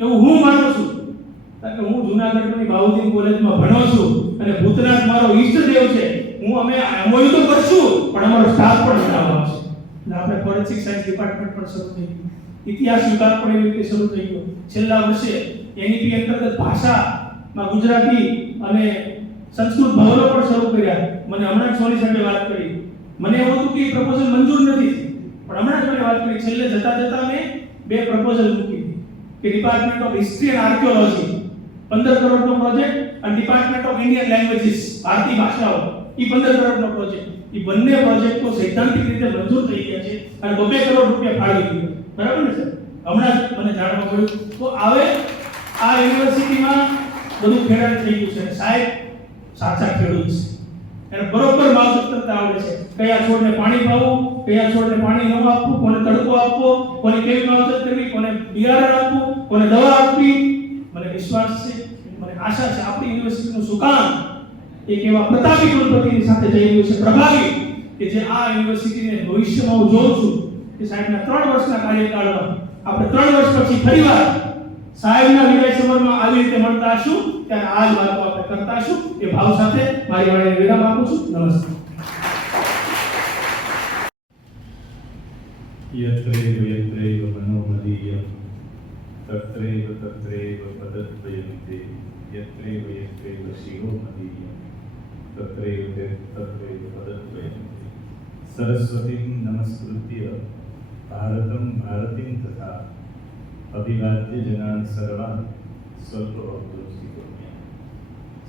એવું હું માનું છું. કારણ કે હું જૂનાગઢની બાઉદીન કોલેજમાં ભણ્યો છું અને ભૂતનાથ મારો ઈષ્ટદેવ છે. અમે એમઓયુ તો કરશું પણ અમારો સ્ટાફ પણ બનાવવાનો છે. એટલે આપણે ફોરેન્સિક સાયન્સ ડિપાર્ટમેન્ટ પણ શરૂ થઈ ગયું, ઇતિહાસ વિભાગ પણ એવી રીતે શરૂ થઈ ગયો. છેલ્લા વર્ષે એનઈપી અંતર્ગત ભાષામાં ગુજરાતી અને સંસ્કૃત ભવનો પણ શરૂ કર્યા. મને હમણાં જ સોની સાથે વાત કરી, મને એવું હતું કે પ્રપોઝલ મંજૂર નથી, પણ હમણાં જ મને વાત કરી. છેલ્લે જતા મેં 2 પ્રપોઝલ મૂકી કે department of history and archaeology 15 કરોડનો પ્રોજેક્ટ અને ડિપાર્ટમેન્ટ ઓફ ઇન્ડિયન લેંગ્વેજીસ ભારતીય ભાષાઓ એ 15 કરોડનો પ્રોજેક્ટ. એ બંને પ્રોજેક્ટો સૈદ્ધાંતિક રીતે મંજૂર થઈ ગયા છે અને 2 કરોડ રૂપિયા ફાળવી દીધા. બરાબર ને સર? હમણાં જ મને જાણવા મળ્યું. તો હવે આ યુનિવર્સિટીમાં બધું ખેડાણ થઈ ગયું છે. સાહેબ સાચા ખેડૂત છે, એને બરોબર માવજત આવડે છે. કયા છોડને પાણી પાવું, કયા છોડને પાણી ન આપવું, કોને તડકો આપવો, કોને કેવી માવજત કરવી, કોને બિયારણ આપવું, કોને દવા આપવી. મને વિશ્વાસ છે, મને આશા છે આપણી યુનિવર્સિટીનું સુકાન એક એવા પ્રતાપી કુલપતિની સાથે જઈ રહ્યું છે, પ્રભાવી, કે જે આ યુનિવર્સિટીને ભવિષ્યમાં હું જોઉં છું કે સાહેબના 3 વર્ષના કાર્યકાળમાં આપણે 3 વર્ષ પછી ફરીવાર સાહેબના વિદાય સમારોહમાં આવી રીતે મળતા હશું, ત્યારે આ જ વાતો આપણે કરતા હશું. એ ભાવ સાથે મારી વાણીને વિરામ આપું છું. નમસ્કાર. यत्रैव यत्रैव मनोमदीयं तत्रैव तत्रैव पदद्वयन्ते यत्रैव यत्रैव शिरोमदीयं तत्रैव तत्रैव पदद्वयन्ते सरस्वतीं नमस्कृत्य भारतं भारतीं तथा अभिवाद्य जनान् सर्वान् स्वल्पभक्तो स्वीकुर्मः.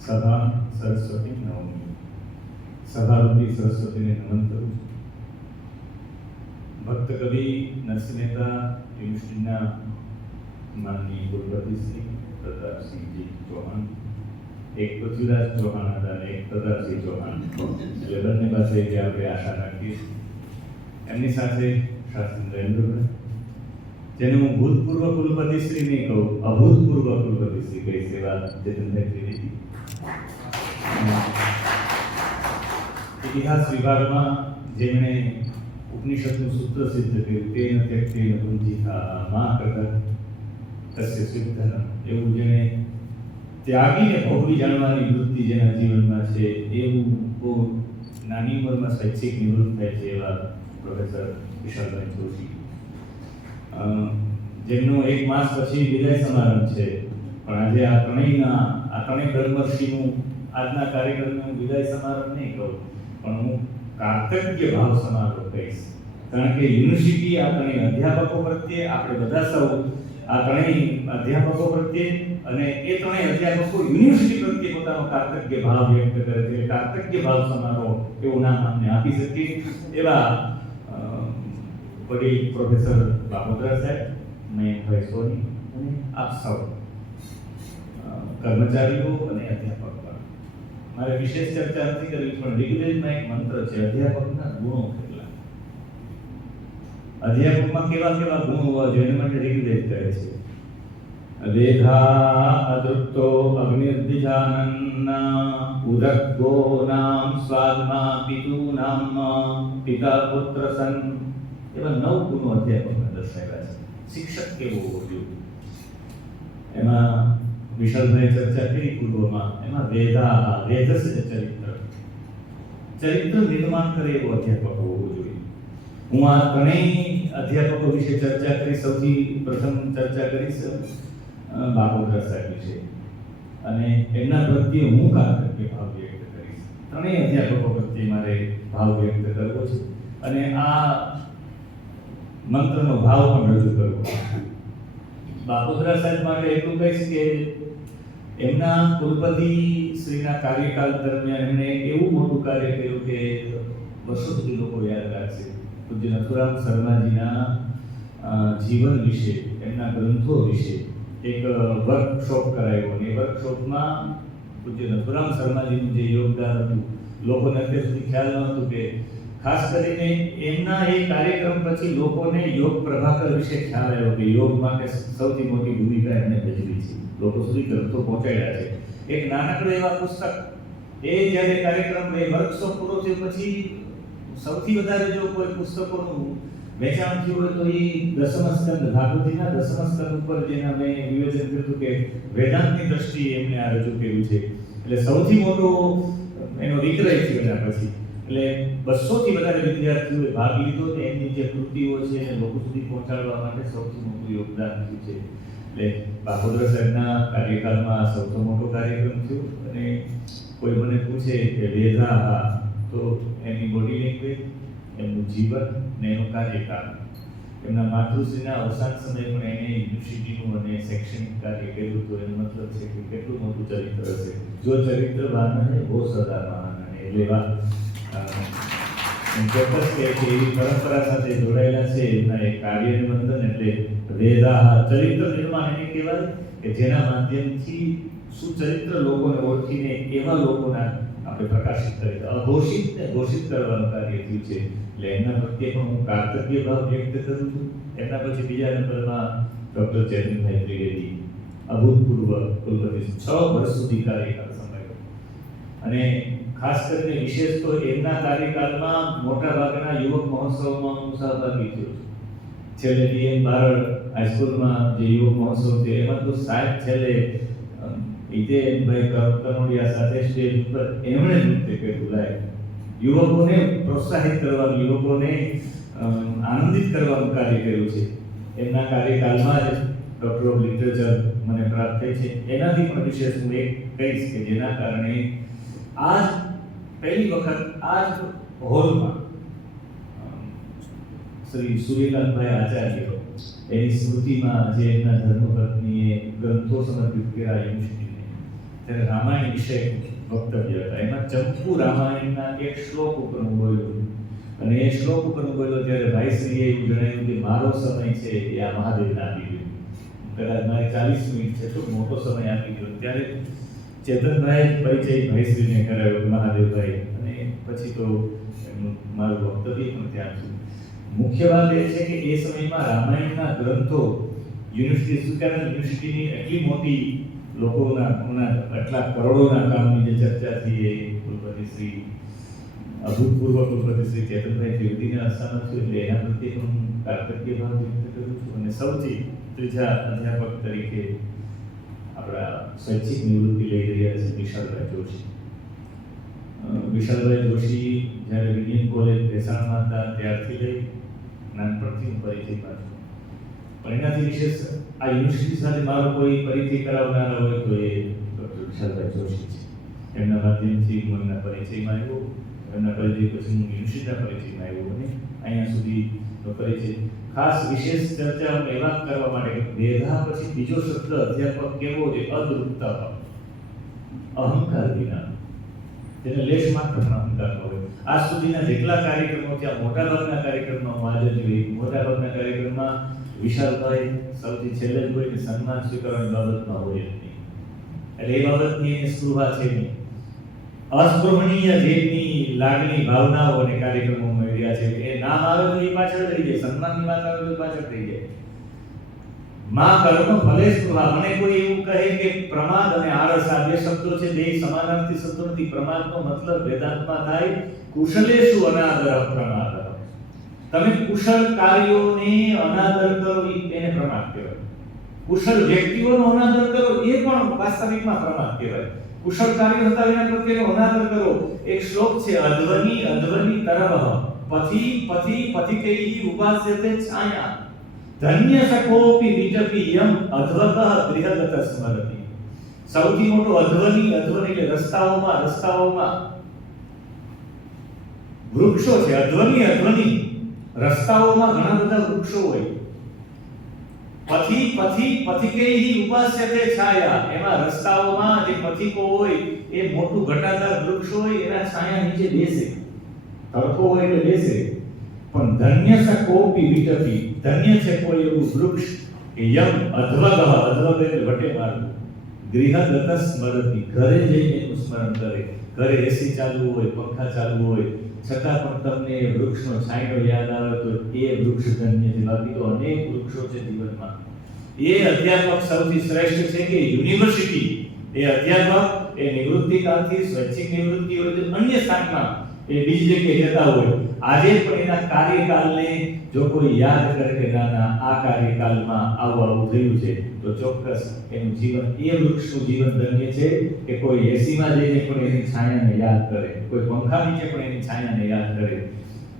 सभा सरस्वती नवमी. सभारूपी सरस्वतीने नमन करूं. भक्त कवि नरसिंह मेहता યુનિવર્સિટીના માનનીય કુલપતિ શ્રી પ્રતાપસિંહજી ચૌહાણ, એક પૃથ્વીરાજ ચૌહાણ હતા અને એક પ્રતાપસિંહ ચૌહાણ, એટલે બંને પાસે આપણે આશા રાખીએ. એમની સાથે શાસ્ત્રી નરેન્દ્રભાઈ, જેને હું ભૂતપૂર્વ કુલપતિ શ્રી નહીં કહું, અભૂતપૂર્વ કુલપતિ શ્રી કઈ સેવા ચેતનભાઈ ત્રિવેદી. ઇતિહાસ વિભાગમાં જેમણે ઉપનિષદનું સૂત્ર સિદ્ધ કર્યું, તેન ત્યક્તેન પુંજીથા મા કૃતઃ તસ્ય સિદ્ધનમ, એવું જેને ત્યાગીને ભોગવી જાણવાની વૃત્તિ જેના જીવનમાં છે, એવું બહુ નાની ઉંમરમાં શૈક્ષિક નિવૃત્ત થાય છે એવા પ્રોફેસર વિશાલભાઈ જોશી, જેમનો 1 માસ પછી વિદાય સમારંભ છે. પણ આજે આ ત્રણેય ધર્મર્ષિનું આજના કાર્યક્રમનું વિદાય સમારંભ નહીં કહું, પણ હું કાર્તજ્ઞ ભાવ સમારોહ કહીશ. કારણ કે યુનિવર્સિટી આ ત્રણેય અધ્યાપકો પ્રત્યે, આપણે બધા સૌ આ ત્રણેય અધ્યાપકો પ્રત્યે અને એ ત્રણેય અધ્યાપકો યુનિવર્સિટી પ્રત્યે પોતાનો કાર્તજ્ઞ ભાવ વ્યક્ત કરે છે. કાર્તજ્ઞ ભાવ સમારોહ એવું નામ અમને આપી શકીએ એવા વડીલ પ્રોફેસર બાપોદરા સાહેબ, મયંકભાઈ સોની અને આપ સૌ કર્મચારીઓ અને અધ્યાપકો. મારે વિશેષ ચર્ચા નથી કરવી, પણ ઋગ્વેદમાં એક મંત્ર છે, અધ્યાપકના ગુણો કેટલા, અધ્યાપકમાં કેવા કેવા ગુણ હોવા જોઈએ, એના માટે ઋગ્વેદ કહે છે વેધા અદૃપ્તો અગ્નિર્દિજાનન ઉદગ્ગો નામ સ્વાદમા પિતુનામ પિતા પુત્ર સન, એવા 9 ગુણો અધ્યાપકમાં દર્શાવ્યા છે. શિક્ષક કેવો હોવો જોઈએ એમાં વિશાલભાઈ ચર્ચા કરી પૂર્વમાં, એમાં વેધસ ચરિત્ર નિર્માણ કરે એવો અધ્યાપક હોવો જોઈએ. હું આ ત્રણેય અધ્યાપકો વિશે ચર્ચા કરી. સૌથી પ્રથમ ચર્ચા કરીશ બાપોદરા સાહેબ વિશે અને એમના પ્રત્યે હું કાર્તજ્ઞ ભાવ વ્યક્ત કરીશ. ત્રણેય અધ્યાપકો પ્રત્યે મારે ભાવ વ્યક્ત કરવો છે અને આ મંત્રનો ભાવ પણ રજૂ કરવો. બાપોદરા સાહેબ માટે એટલું કહીશ કે એમના કુલપતિ શ્રીના કાર્યકાળ દરમિયાન એમણે એવું મોટું કાર્ય કર્યું કે વર્ષો સુધી લોકો યાદ રાખશે. પૂજ્ય નથુરામ શર્માજીના જીવન વિશે, એમના ગ્રંથો વિશે એક વર્કશોપ કરાયો અને એ વર્કશોપમાં પૂજ્ય નથુરામ શર્માજીનું જે યોગદાન હતું, લોકોને અત્યાર સુધી ખ્યાલ નહોતું કે ખાસ કરીને એમના એ કાર્યક્રમ પછી લોકોને યોગ પ્રભાકર વિશે ખ્યાલ આવ્યો કે યોગ માટે સૌથી મોટી ભૂમિકા એમણે ભજવી છે, લોકો સુધી ગ્રંથો પહોંચાડ્યા છે. એક નાનકડું એવા પુસ્તક, એ જ્યારે કાર્યક્રમ એ વર્કશોપ પૂરો થયો પછી સૌથી વધારે જો કોઈ પુસ્તકોનું વેચાણ થયું હોય તો એ દસમ સ્કંદ, ભાગવતીના દસમ સ્કંદ ઉપર જેના મેં વિવેચન કર્યું કે વેદાંતની દ્રષ્ટિએ એમણે આ રજૂ કર્યું છે, એટલે સૌથી મોટો એનો વિક્રય થયો એના પછી. એટલે 200 થી વધારે વિદ્યાર્થીઓએ ભાગ લીધો અને એમની જે કૃતિઓ છે એને લોકો સુધી પહોંચાડવા માટે સૌથી મોટું યોગદાન થયું છે. એટલે બાપોદર સાહેબના કાર્યકાળમાં સૌથી મોટો કાર્યક્રમ થયો. અને કોઈ મને પૂછે કે વેદા, તો એની બોડી લેંગ્વેજ, એમનું જીવન ને એનો કાર્યકાળ, એમના માતૃશ્રીના અવસાન સમયે પણ એને યુનિવર્સિટીનું અને શૈક્ષણિક કાર્ય કર્યું, તો એનો મતલબ છે કે કેટલું મોટું ચરિત્ર હશે. જો ચરિત્ર વાન હે વો સદા મહાન. એટલે એવા ચોક્કસ કે એવી પરંપરા સાથે જોડાયેલા છે એમના એક કાર્યને વંદન. એટલે વેદા ચરિત્ર નિર્માણ એને કહેવાય કે જેના માધ્યમથી સુચરિત્ર લોકોને ઓળખીને એવા લોકોના આપણે પ્રકાશિત કરીએ, અઘોષિત ને ઘોષિત કરવાનું કાર્ય થયું છે. એટલે એમના પ્રત્યે પણ હું કાર્તવ્ય ભાવ વ્યક્ત કરું છું. એમના પછી બીજા નંબરમાં ડૉક્ટર ચેતનભાઈ ત્રિવેદી, અભૂતપૂર્વ કુલપતિ, 6 વર્ષ સુધી કાર્યકાળ સંભાળ્યો. અને ખાસ કરીને વિશેષ તો એમના કાર્યકાળમાં મોટા ભાગના યુવક મહોત્સવમાં હું સહભાગી થયો છું. છેલ્લે ડીએમ બારડ હાઈસ્કૂલમાં જે યુવક મહોત્સવ છે એમાં તો સાહેબ છેલ્લે હિતેનભાઈ કનોડિયા સાથે સ્ટેજ ઉપર એમણે નૃત્ય કર્યું. લાય યુવકોને પ્રોત્સાહિત કરવાનું, યુવકોને આનંદિત કરવાનું કાર્ય કર્યું છે. એમના કાર્યકાળમાં જ ડૉક્ટર ઓફ લિટરેચર મને પ્રાપ્ત થઈ છે. એનાથી પણ વિશેષ હું એક કહીશ કે જેના કારણે આજ પહેલી વખત આ જ હોલમાં શ્રી સૂર્યકાંતભાઈ આચાર્ય એની સ્મૃતિમાં જે એમના ધર્મપત્નીએ ગ્રંથો સમર્પિત કર્યા યુનિવર્સિટીને, ત્યારે રામાયણ વિશે વક્તવ્ય હતા. એમાં ચંપુ રામાયણના એક શ્લોક ઉપર હું બોલ્યો અને એ શ્લોક ઉપર હું બોલ્યો ત્યારે ભાઈશ્રીએ એવું જણાવ્યું કે મારો સમય છે એ આ મહાદેવને આપી દીધો. કદાચ મારે 40 મિનિટ છે તો મોટો સમય આપી દીધો. ત્યારે ચેતનભાઈ પરિચય ભાઈશ્રીને કરાવ્યો મહાદેવભાઈ, અને પછી તો એમનું મારું વક્તવ્ય પણ ત્યાં છે. મુખ્ય વાત એ છે કે એ સમયમાં રામાયણના ગ્રંથો યુનિવર્સિટીની એટલી મોટી લોકોના આટલા કરોડોના કામની જે ચર્ચા થઈ એ કુલપતિ શ્રી અભૂતપૂર્વ કુલપતિ શ્રી ચેતનભાઈ ત્રિવેદીને અસામત છે. એટલે એના પ્રત્યે પણ હું કાર્તવ્ય ભાવ વ્યક્ત કરું છું. અને સૌથી ત્રીજા અધ્યાપક તરીકે આપણા સ્વૈચ્છિક નિવૃત્તિ લઈ રહ્યા છે વિશાલભાઈ જોશી. વિશાલભાઈ જોશી જ્યારે વિજ્ઞાન કોલેજ ભેસાણમાં હતા ત્યારથી લઈ નાનપણથી હું પરિચયમાં છું. પણ એનાથી વિશેષ આ યુનિવર્સિટી સાથે મારો કોઈ પરિચય કરાવનારા હોય તો એ ડૉક્ટર વિશાલભાઈ જોશી છે. એમના માધ્યમથી હું એમના પરિચયમાં આવ્યો. એમના પરિચય પછી હું યુનિવર્સિટીના પરિચયમાં આવ્યો અને અહીંયા સુધીનો પરિચય. ખાસ વિશેષ ચર્ચા હું એવા કરવા માટે કે વેધા પછી બીજો શબ્દ અધ્યાપક કેવો છે? અદ્રુપતા, અહંકાર વિના, જેને લેશ માત્ર અહંકાર ન હોય. આજ સુધીના જેટલા કાર્યક્રમો થયા, મોટાભાગના કાર્યક્રમમાં હું હાજર જોઈ. મોટાભાગના કાર્યક્રમમાં વિશાલભાઈ સૌથી છેલ્લે જ હોય કે સન્માન સ્વીકારવાની બાબતમાં હોય જ નહીં. એટલે એ બાબતની એને સ્પૃહા છે નહીં. અસ્પૃહણીય જેની લાગણી, ભાવનાઓ અને કાર્યક્રમો મળ્યા છે. એ નામ આવે તો એ પાછળ રહી જાય, સન્માનની વાત આવે તો પાછળ રહી જાય. માં કર્મ ફલે સ્પૃહા. મને કોઈ એવું કહે કે પ્રમાદ અને આળસ આ બે શબ્દો છે, બે સમાનાર્થી શબ્દો નથી. પ્રમાદનો મતલબ વેદાંતમાં થાય કુશલેષુ અનાદર પ્રમાદ. તમે કુશળ કાર્યોને અનાદર કરો એને પ્રમાદ કહેવાય. કુશળ વ્યક્તિઓનો અનાદર કરો એ પણ વાસ્તવિકમાં પ્રમાદ કહેવાય. કુશળ કાર્ય હતા એના પ્રત્યેનો અનાદર કરો. એક શ્લોક છે, અધ્વની અધ્વની તરવઃ પથી પથી પથિકૈઃ ઉપાસ્યતે છાયા ધન્ય સખોપી વિટપી યમ અધ્વકઃ ગૃહગત સ્મરતિ. સૌથી મોટો અધ્વની, અધ્વની એટલે રસ્તાઓમાં વૃક્ષો છે. અધ્વની રસ્તાઓમાં ઘણા બધા વૃક્ષો હોય. પથિકૈઃ ઉપાસ્યતે છાયા. એમાં રસ્તાઓમાં જે પથિકો હોય એ મોટું ઘટાદાર વૃક્ષ હોય, એના છાયા નીચે બેસે. તડકો હોય એટલે બેસે. પણ ધન્ય સ કોપી વિટપી, ધન્ય છે કોઈ એવું વૃક્ષ કે યમ અધ્વગહ, અધ્વગ એટલે વટે મારવું, ગૃહગત સ્મરતી, ઘરે જઈને એનું સ્મરણ કરે. ઘરે એસી ચાલુ હોય, પંખા ચાલુ હોય, છતાં પણ તમને એ વૃક્ષનો છાંયો યાદ આવે તો એ વૃક્ષ ધન્ય છે. બાકી તો અનેક વૃક્ષો છે જીવનમાં. એ અધ્યાપક સૌથી શ્રેષ્ઠ છે કે યુનિવર્સિટી. એ અધ્યાપક એ નિવૃત્તિકાળથી સ્વૈચ્છિક નિવૃત્તિ હોય તો અન્ય સ્થાનમાં એ બીજી જગ્યાએ જતા હોય, આજે પણ એના કાર્યકાલને જો કોઈ યાદ કરે કે ના આ કાર્યકાલમાં આવું થયું છે તો ચોક્કસ એનું જીવન, એ વૃક્ષનું જીવન ધન્ય છે કે કોઈ એસીમાં જઈને પણ એની છાયાને યાદ કરે, કોઈ પંખા નીચે પણ એની છાયાને યાદ કરે.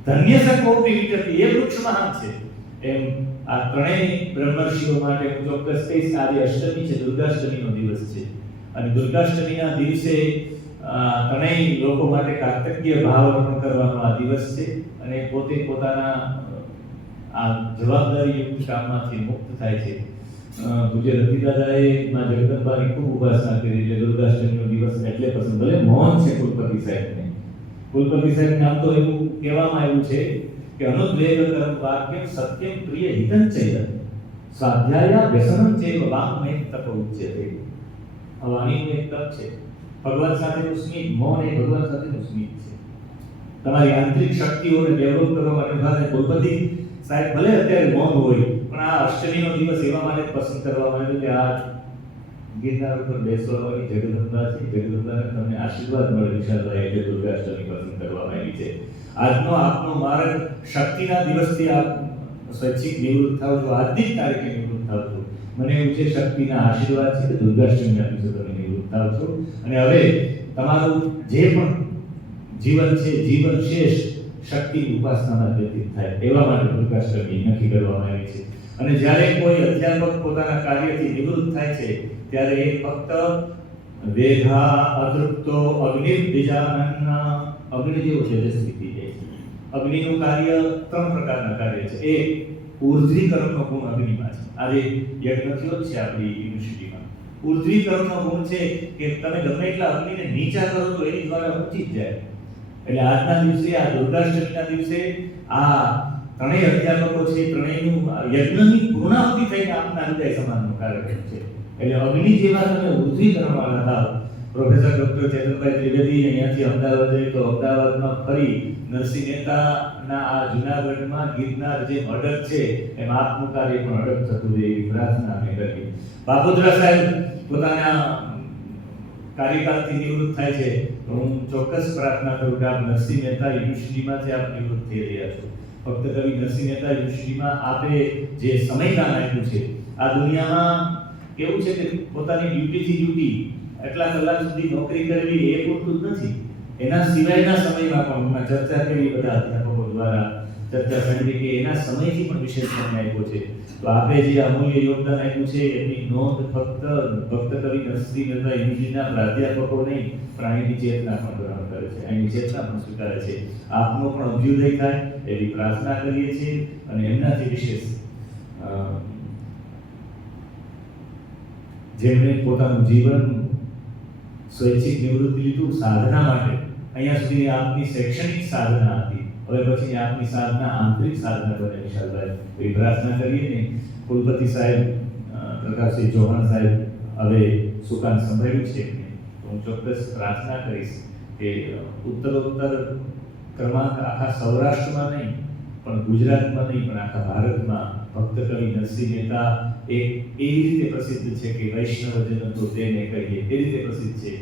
ધન્ય છે કોપી વિટપી, એ વૃક્ષ મહાન છે. એમ આ ત્રણેય બ્રહ્મર્ષિઓ માટે હું ચોક્કસ કહીશ. આજે અષ્ટમી છે, દુર્ગાષ્ટમીનો દિવસ છે, અને દુર્ગાષ્ટમીના દિવસે ત્રણેય લોકો માટે કાર્તજ્ઞ ભાવ અર્પણ કરવાનો આ દિવસ છે, અને પોતે પોતાના આ જવાબદારીયુક્ત કામમાંથી મુક્ત થાય છે. પૂજ્ય રતિદાદાએ માં જગદંબાની ખૂબ ઉપાસના કરી, એટલે દુર્ગાષ્ટમીનો દિવસ એટલે પસંદ. ભલે મૌન છે કુલપતિ સાહેબને, કુલપતિ સાહેબ નામ તો એવું કહેવામાં આવ્યું છે કે અનુદ્વેગ કરમ વાક્યમ સત્યમ પ્રિય હિતં ચૈવ સ્વાધ્યાય વ્યસનમ ચૈવ વાંગમય તપ ઉચ્યતે. આ વાણીનું એક તપ છે. ભગવાન સાથેનું સ્મિત, મૌન એ ભગવાન સાથેનું સ્મિત છે. તમારી આંતરિક શક્તિઓને ડેવલપ કરવા માટે ભારે કુલપતિ સાહેબ ભલે અત્યારે મૌન હોય, પણ આ અષ્ટમીનો દિવસ એવા માટે પસંદ કરવામાં આવ્યો કે આ ગિરનાર ઉપર બેસવાની જગદંબા છે, જગદંબાને તમને આશીર્વાદ મળે વિશાલભાઈ, એટલે દુર્ગાષ્ટમી પસંદ કરવામાં આવી છે. આજનો આપનો માર્ગ શક્તિના દિવસથી આપ સ્વૈચ્છિક નિવૃત્ત થાવ છો, આજની જ તારીખે નિવૃત્ત થાવ છો. મને એવું છે શક્તિના આશીર્વાદ છે કે દુર્ગાષ્ટમીના દિવસે તમે નિવૃત્ત થાવ છો, અને હવે તમારું જે પણ જીવન છે, જીવન શેષ શક્તિની ઉપાસનામાં વ્યતીત થાય એવા માટે દુર્ગાષ્ટમી નક્કી કરવામાં આવી છે. અને જ્યારે કોઈ અધ્યાપક પોતાના કાર્યથી નિવૃત્ત થાય છે ત્યારે એ ફક્ત વેધા અતૃપ્તો અગ્નિર્બીજાનન, અગ્નિ જેવો તેજસ્વી થઈ જાય છે. અગ્નિનું કાર્ય ત્રણ પ્રકારના કાર્ય છે. એક ઉર્ધ્વીકરણનો ગુણ અગ્નિમાં છે. આજે યજ્ઞ થયો જ છે આપણી યુનિવર્સિટીમાં. ઉર્ધ્વીકરણનો ગુણ છે કે તમે ગમે એટલા અગ્નિને નીચા કરો તો એની દ્વારા ઊંચી જ જાય. એટલે આજના દિવસે, આ દુર્ગાષ્ટમીના દિવસે આ ત્રણેય અધ્યાપકો છે, ત્રણેયનું યજ્ઞની પૂર્ણાહુતિ થઈને આપના હૃદય સમાનનો કાર્યક્રમ છે. એટલે અગ્નિ જેવા તમે ઉર્ધ્વીકરણવાળા થાવ. પ્રોફેસર ડોક્ટર ચેતનભાઈ ત્રિવેદી અહીંયાથી અમદાવાદ જઈ તો અમદાવાદમાં ફરી નરસિંહ મહેતાના આ જુનાગઢમાં ગિરનાર જે અડગ છે એમ આપનું કાર્ય પણ અડગ થતું રહે એવી પ્રાર્થના અમે કરી. બાપુદ્રા સાહેબ પોતાના કાર્યકાળથી નિવૃત્ત થાય છે તો હું ચોક્કસ પ્રાર્થના કરું કે આપ નરસિંહ મહેતા યુનિવર્સિટીમાંથી આપ નિવૃત્ત થઈ રહ્યા છો. ફક્ત કવિ નરસિંહ મહેતા યુનિવર્સિટીમાં આપે જે સમયદાન આપ્યું છે, આ દુનિયામાં કેવું છે કે પોતાની ડ્યુટીથી ડ્યુટી એટલા કલાક સુધી નોકરી કરવી એ પૂરતું જ નથી, એના સિવાયના સમયમાં પણ હમણાં ચર્ચા કરી બધા અધ્યાપકો દ્વારા ચર્ચા સાંભળી કે એના સમયથી પણ વિશેષ સમય આપ્યો છે. તો આપે જે અમૂલ્ય યોગદાન આપ્યું છે એની નોંધ ફક્ત ભક્ત કવિ નરસિંહ મહેતા યુનિવર્સિટીના પ્રાધ્યાપકો નહીં પણ અહીંની ચેતના પણ ગ્રહણ કરે છે, અહીંની ચેતના પણ સ્વીકારે છે. આપનો પણ અભ્યુદય થાય એવી પ્રાર્થના કરીએ છીએ. અને એમનાથી વિશેષ જેમણે પોતાનું જીવન સ્વૈચ્છિક નિવૃત્તિ લીધું સાધના માટે, અહીંયા સુધી આપની શૈક્ષણિક સાધના હતી, હવે પછી આપની સાધના આંતરિક સાધના બને વિશાલભાઈ, એવી પ્રાર્થના કરીએ ને. કુલપતિ સાહેબ પ્રકાશસિંહ ચૌહાણ સાહેબ હવે સુકાન સંભાળ્યું છે, તો હું ચોક્કસ પ્રાર્થના કરીશ કે ઉત્તરોત્તર ક્રમાંક આખા સૌરાષ્ટ્રમાં નહીં પણ ગુજરાતમાં નહીં પણ આખા ભારતમાં ભક્ત કવિ નરસિંહ મહેતા એક એવી રીતે પ્રસિદ્ધ છે કે વૈષ્ણવજન તો તેને કહીએ એ રીતે પ્રસિદ્ધ છે.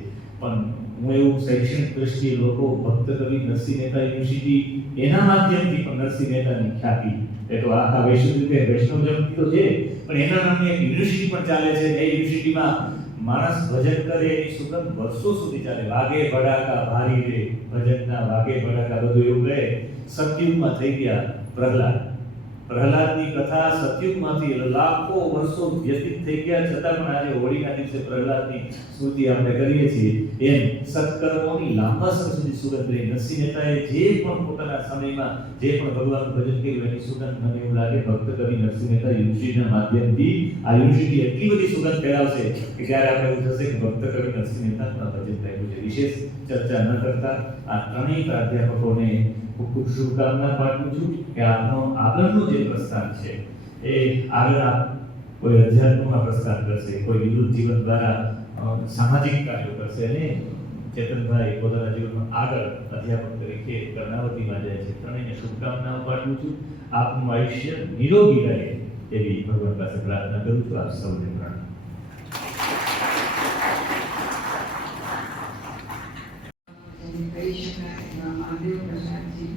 પણ હું એવું શૈક્ષણિક દ્રષ્ટિએ લોકો ભક્ત કવિ નરસિંહ મહેતા યુનિવર્સિટી એના માધ્યમથી પણ નરસિંહ મહેતાની ખ્યાતિ એ તો આખા વૈષ્ણવજન તો છે, પણ એના નામની એક યુનિવર્સિટી પણ ચાલે છે. એ યુનિવર્સિટીમાં માણસ ભજન કરે એની સુગંધ વર્ષો સુધી ચાલે. વાગે ભડાકા ભારી રે ભજનના વાગે ભડાકા, બધું એવું કહે. સતયુગમાં થઈ ગયા પ્રહલાદની કથા સતયુગમાંથી લાખો વર્ષો વ્યતીત થઈ ગયા છતાં પણ આજે હોળીના દિવસે પ્રહલાદની સ્મૃતિ આપણે કરીએ છીએ. એમ સત્કર્મોની લાંબા સમય સુધી સુગંધ રહી. નરસિંહ મહેતાએ જે પણ પોતાના સમયમાં જે પણ ભગવાનનું ભજન કર્યું એની સુગંધ મને એવું લાગે ભક્ત કવિ નરસિંહ મહેતા યુનિવર્સિટીના માધ્યમથી આ યુનિવર્સિટી એટલી બધી સુગંધ ફેલાવશે કે જ્યારે આપણે એવું થશે કે ભક્ત કવિ નરસિંહ મહેતાનું ભજન થયું છે. વિશેષ ચર્ચા ન કરતા આ ત્રણેય પ્રાધ્યાપકોને ખૂબ ખૂબ શુભકામના પાઠવું છું કે આપનો આગળનું જે પ્રસ્થાન છે એ આગળ આપ કોઈ અધ્યાત્મમાં પ્રસ્થાન કરશે, કોઈ વિરુદ્ધ જીવન દ્વારા સામાજિક કાર્યો કરશે અને ચેતનભાઈ પોતાના જીવનમાં આગળ અધ્યાપક તરીકે કર્ણાવતીમાં જાય છે. ત્રણેયને શુભકામનાઓ પાઠવું છું. આપનું આયુષ્ય નિરોગી રહે એવી ભગવાન પાસે પ્રાર્થના કરું છું. આપ સૌને પ્રણામ. કરી શકાય એવા મહાદેવ પ્રસાદજી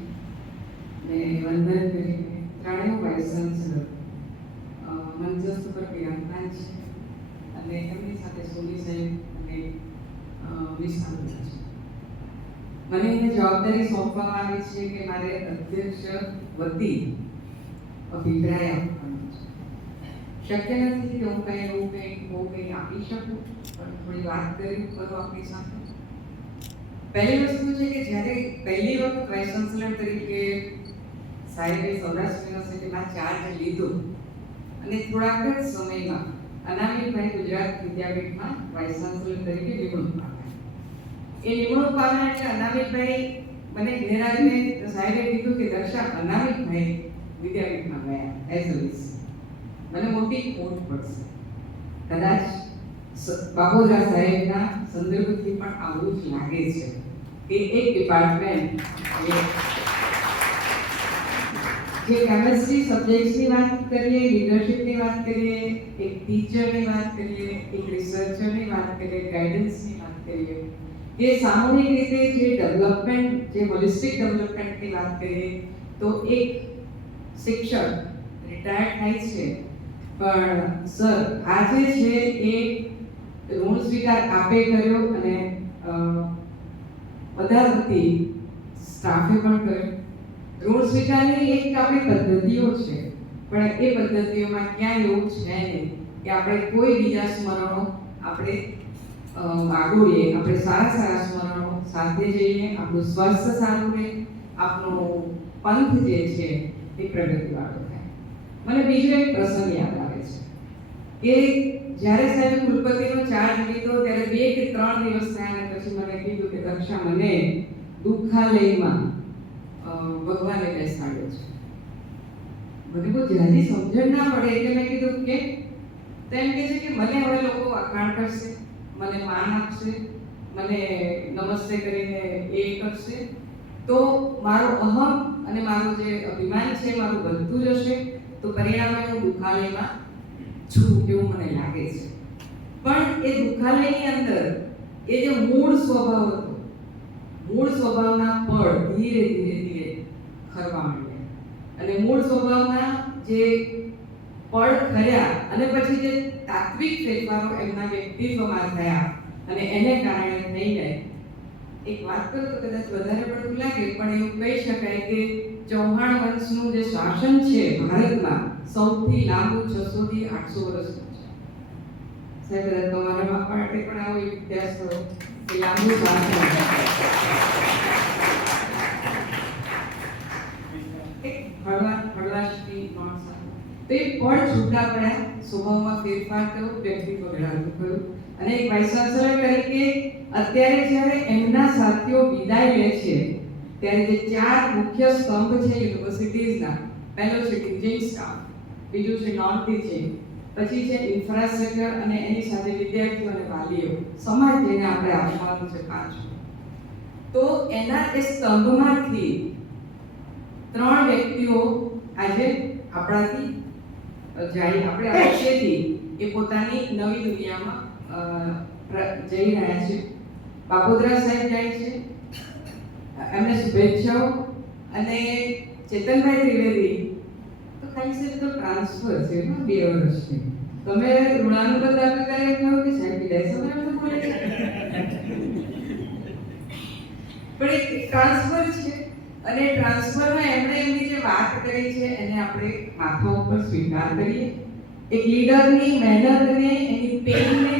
ને વંદન કરીને ત્રણેય વાઇસ ચાન્સલર મંચસ્થ પર બિરાજમાન છે અને એમની સાથે સોની સાહેબ અને વિશાલભાઈ છે. મને એને જવાબદારી સોંપવામાં આવી છે કે મારે અધ્યક્ષ વતી અભિપ્રાય આપવાનો છે. શક્ય નથી કે હું બહુ કંઈ આપી શકું, પણ થોડી વાત કરી કરું આપણી સાથે. પહેલી વસ્તુ છે કે જ્યારે પહેલી વખત વાઇસ ચાન્સલર તરીકે સાહેબે સૌરાષ્ટ્ર યુનિવર્સિટીમાં ચાર્જ લીધો અને થોડાક જ સમયમાં અનામિલભાઈ ગુજરાત વિદ્યાપીઠમાં વાઇસ ચાન્સલર તરીકે નિમણૂક પામ્યા. એ નિમણૂક પામ્યા એટલે અનામિલભાઈ મને ઘેર આવીને સાહેબે કીધું કે દર્શા અનામિલભાઈ વિદ્યાપીઠમાં ગયા એઝ અ વીસ. મને મોટી ખોટ પડશે. કદાચ બાબોદરા સાહેબના સંદર્ભથી પણ આવું જ લાગે છે કે એક ડિપાર્ટમેન્ટ જે કેમેસ્ટ્રી સબ્જેક્ટ્સની વાત કરીએ, લીડરશિપની વાત કરીએ, એક ટીચરની વાત કરીએ, એક રિસર્ચરની વાત કરીએ, ગાઈડન્સની વાત કરીએ, કે સામૂહિક રીતે જે ડેવલપમેન્ટ, જે હોલિસ્ટિક ડેવલપમેન્ટની વાત કરીએ, તો એક શિક્ષક રિટાયર્ડ થાય છે પણ સર આ જે છે એ ઋણ સ્વીકાર આપે કર્યો અને બધા વતી સ્ટાફે પણ કર્યો. ઋણ સ્વીકારની એક આપણી પદ્ધતિઓ છે, પણ એ પદ્ધતિઓમાં ક્યાંય એવું છે નહીં કે આપણે કોઈ બીજા સ્મરણો આપણે વાગોળીએ. આપણે સારા સારા સ્મરણો સાથે જઈએ, આપણું સ્વાસ્થ્ય સારું રહે, આપણો પંથ જે છે એ પ્રગતિવાળો થાય. મને બીજો એક પ્રસંગ યાદ આવે છે કે જ્યારે સાહેબે કુલપતિનો ચાર્જ લીધો ત્યારે 2 કે 3 દિવસ થયા અને પછી મને કીધું કે દક્ષા મને દુઃખાલયમાં ભગવાને બેસાડ્યો છે. મને બહુ જલ્દી સમજણ ના પડે એટલે મેં કીધું કે તો એમ કહે છે કે મને હવે લોકો વખાણ કરશે, મને માન આપશે, મને નમસ્તે કરીને એ કરશે, તો મારો અહમ અને મારું જે અભિમાન છે મારું વધતું જશે, તો પરિણામે હું દુઃખાલયમાં છું એવું મને લાગે છે. પણ એ દુઃખાલયની અંદર એ જે મૂળ સ્વભાવ હતો, મૂળ સ્વભાવના પળ ધીરે ધીરે ધીરે ખરવા માંડ્યા અને મૂળ સ્વભાવના જે પળ ખર્યા અને પછી જે તાત્વિક ફેરફારો એમના વ્યક્તિત્વમાં થયા અને એને કારણે થઈ જાય. એક વાત કરું તો કદાચ વધારે પડતું લાગે, પણ એવું કહી શકાય કે ચૌહાણ વંશનું જે શાસન છે ભારતમાં સૌથી લાંબુ 600 થી 800 વર્ષનું છે. સાહેબ તમારા માટે પણ આવો ઇતિહાસ થયો કે લાંબુ શાસન એક હળવાશથી માણસ તો એ પળ છૂટા પડ્યા, સ્વભાવમાં ફેરફાર થયો, વ્યક્તિત્વ ઘડાતું થયું અને એક વાઇસ ચાન્સલર તરીકે અત્યારે જ્યારે એમના સાથીઓ વિદાય લે છે ત્યારે જે 4 મુખ્ય સ્તંભ છે યુનિવર્સિટીઝના, પહેલો છે ટીચિંગ સ્ટાફ, બીજું છે નોન ટીચિંગ, પછી છે ઇન્ફ્રાસ્ટ્રક્ચર અને એની સાથે વિદ્યાર્થીઓ અને વાલીઓ, સમાજ જેને આપણે આપવાનું છે 5. તો એના એ સ્તંભમાંથી 3 વ્યક્તિઓ આજે આપણાથી જાય, આપણે અવશ્યથી એ પોતાની નવી દુનિયામાં જઈ રહ્યા છે. બાબોદરા સાહેબ જાય છે, એમને શુભેચ્છાઓ. અને ચેતનભાઈ ત્રિવેદી તો ખાલી સાહેબ તો ટ્રાન્સફર છે 2 વર્ષની. તમે ઋણાનુબંધ આપે ત્યારે કહો કે સાહેબ વિદાય સમયમાં બોલે છે પણ એક ટ્રાન્સફર છે અને ટ્રાન્સફરમાં એમણે એમની જે વાત કરી છે એને આપણે માથા ઉપર સ્વીકાર કરીએ. એક લીડરની મહેનતને, એની પેઇનને,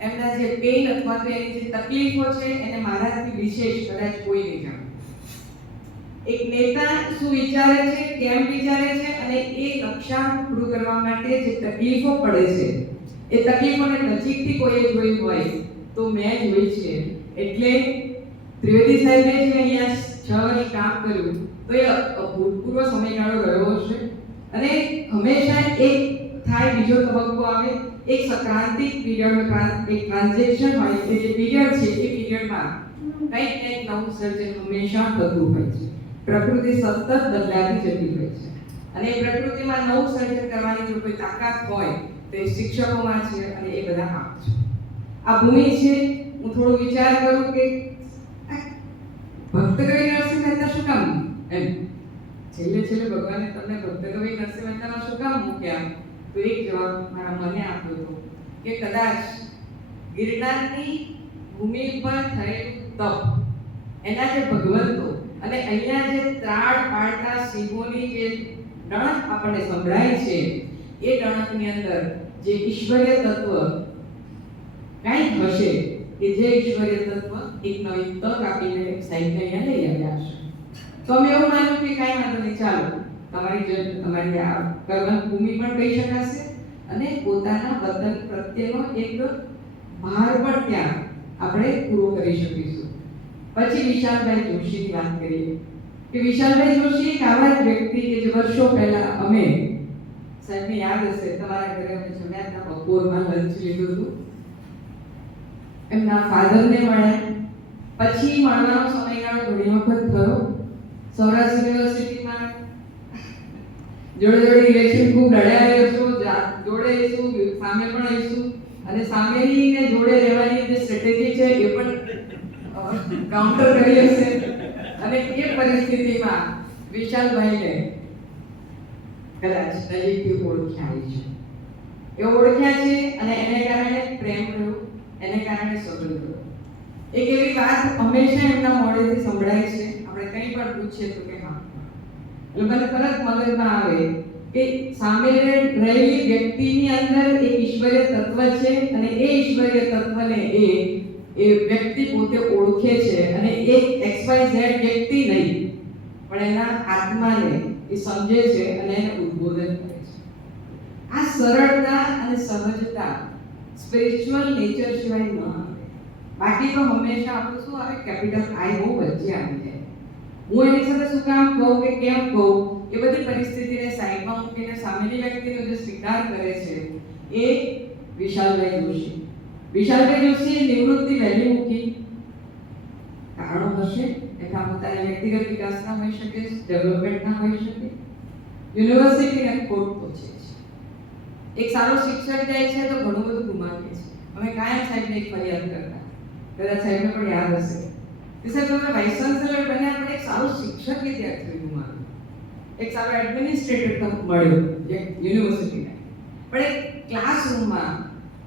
એમના જે પેઇન અથવા તો એની જે તકલીફો છે એને મારાથી વિશેષ કદાચ કોઈ નહીં જાણે. એક નેતા શું વિચારે છે, કેમ વિચારે છે અને એ લક્ષ્યાંક પૂરું કરવા માટે જે તકલીફો પડે છે એ તકલીફોને નજીકથી કોઈએ જોઈ હોય તો મેં જોઈ છે. એટલે ત્રિવેદી સાહેબે જે અહીંયા 6 વર્ષ કામ કર્યું તો એ ભૂતપૂર્વ સમયગાળો રહ્યો છે અને હંમેશા એક થાય બીજો તબક્કો આવે, એક સક્રાંતિક પીરિયડ, એક ટ્રાન્ઝેક્શન હોય કે જે પીરિયડ છે એ પીરિયડમાં કંઈક નવું સર્જન હંમેશા થતું હોય છે. પ્રકૃતિ સતત બદલાતી જતી હોય છે અને એ પ્રકૃતિમાં નવું સર્જન કરવાની જો કોઈ તાકાત હોય તો એ શિક્ષકોમાં છે અને એ બધા આપ છે. આ ભૂમિ છે. હું થોડો વિચાર કરું કે ભક્ત કવિ નરસિંહ મહેતા શું કામ એમ છેલ્લે ભગવાને તમને ભક્ત કવિ નરસિંહ મહેતાનો શું કામ મૂક્યા? તો એક જવાબ મારા મને આપ્યો હતો કે કદાચ ગિરનારની ભૂમિ પર થયેલું તપ, એના જે ભગવંતો અને અહીંયા જે ત્રાડ પાડતા સિંહોની જે ડણક આપણને સંભળાય છે, એ ડણકની અંદર જે ઈશ્વરીય તત્વ કંઈક હશે કે જે ઈશ્વરીય તત્વ એક નવી તક આપીને સાહિત્ય અહીંયા લઈ આવ્યા છે. તો અમે એવું માન્યું કે કાંઈ વાંધો નહીં, ચાલો તમારી આ કર્મ ભૂમિ પણ કહી શકાશે અને પોતાના વતન પ્રત્યેનો એક ભાર પણ ત્યાં આપણે પૂરો કરી શકીશું. પછી વિશાલભાઈ જોશીની વાત કરીએ કે વિશાલભાઈ જોશી એક આવા જ વ્યક્તિ કે જે વર્ષો પહેલા અમે, સાહેબને યાદ હશે, તમારા ઘરે અમે જમ્યા હતા, બપોરમાં લંચ લીધું હતું, એમના ફાધરને મળ્યા. પછી મળવાનો સમયગાળો ઘણી વખત થયો. સૌરાષ્ટ્ર યુનિવર્સિટીમાં જોડે ઇલેક્શન ખૂબ લડ્યા રહ્યો જોડે રહીશું, સામે પણ રહીશું અને સામેની ને જોડે રહેવાની જે સ્ટ્રેટેજી છે એ પણ કાઉન્ટર કરી હશે. અને એ પરિસ્થિતિમાં વિશાલભાઈને કદાચ નજીકથી ઓળખ્યા છે. એ ઓળખ્યા છે અને એને કારણે પ્રેમ રહ્યો, એને કારણે સ્વતંત્ર રહ્યો. એક એવી વાત હંમેશા એમના મોઢેથી સંભળાય છે, આપણે કંઈ પણ પૂછીએ તો કે હા, એટલે મને તરત મગજમાં આવે કે સામે રહેલી વ્યક્તિની અંદર એક ઈશ્વરીય તત્વ છે અને એ ઈશ્વરીય તત્વને એ વ્યક્તિ પોતે ઓળખે છે અને એ XYZ વ્યક્તિ નહીં પણ એના આત્માને એ સમજે છે અને એને ઉદ્બોધન કરે છે. આ સરળતા અને સહજતા સ્પિરિચ્યુઅલ નેચર સિવાય ન આવે. બાકી તો હંમેશા આપણું શું આવે, કેપિટલ આઈ બહુ વચ્ચે આવી જાય. હું એની સાથે શું કામ કહું કે કેમ કહું, એ બધી પરિસ્થિતિને સાઈડમાં મૂકીને સામેની વ્યક્તિનો જે સ્વીકાર કરે છે એ વિશાલભાઈ જોશી. વિશાલભાઈ જોશીએ નિવૃત્તિ વહેલી મૂકી. કારણો હશે, એના પોતાના વ્યક્તિગત વિકાસના હોઈ શકે, ડેવલપમેન્ટના હોઈ શકે, યુનિવર્સિટીના ખોટ તો છે. એક સારો શિક્ષક જાય છે તો ઘણું બધું ગુમાવે છે. અમે કાયમ સાહેબને એક ફરિયાદ કરતા, કદાચ સાહેબને પણ યાદ હશે કે સાહેબ તમે વાઇસ ચાન્સેલર બન્યા પણ એક સારો શિક્ષક વિદ્યાર્થીઓ ગુમાવ્યો, એક સારો એડમિનિસ્ટ્રેટર મળ્યો યુનિવર્સિટીના, પણ એક ક્લાસરૂમમાં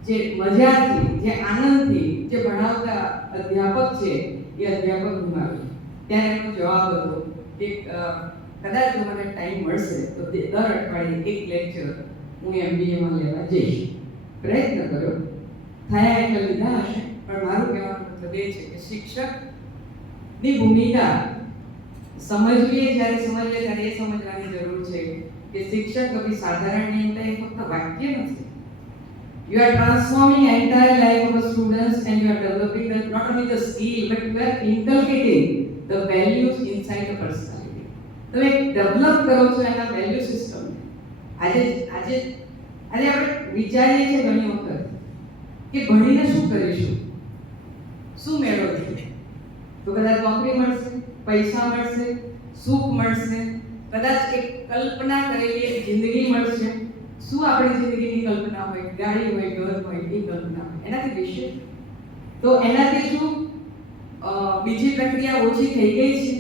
જે મજાથી, જે આનંદથી જે ભણાવતા અધ્યાપક છે એ અધ્યાપક ગુમાવ્યો. ત્યારે એનો જવાબ હતો કે કદાચ જો મને ટાઈમ મળશે તો દર અઠવાડિયે એક લેક્ચર હું MBAમાં લેવા જઈશ. પ્રયત્ન કર્યો, થયા એટલે લીધા હશે, પણ મારું કહેવાનો મતલબ એ છે કે શિક્ષકની ભૂમિકા સમજવીએ જ્યારે સમજીએ ત્યારે એ સમજવાની જરૂર છે કે શિક્ષક કભી સાધારણ નહીં હોતા, એ ફક્ત વાક્ય નથી. You are transforming the entire life of a students and you are developing not only the skill but you are inculcating the values inside the personality. તમે ડેવલપ કરો છો એના વેલ્યુ સિસ્ટમ. આજે આપણે વિચારીએ છીએ ઘણી વખત કે ભણીને શું કરીશું, શું મેળવશું, તો કદાચ નોકરી મળશે, પૈસા મળશે, સુખ મળશે, કદાચ એક કલ્પના કરેલી એક જિંદગી મળશે. શું આપણી જિંદગીની કલ્પના હોય, ગાડી હોય, ઘર હોય, એ કલ્પના હોય, એનાથી વિશેષ તો એનાથી શું બીજી પ્રક્રિયા ઓછી થઈ ગઈ છે,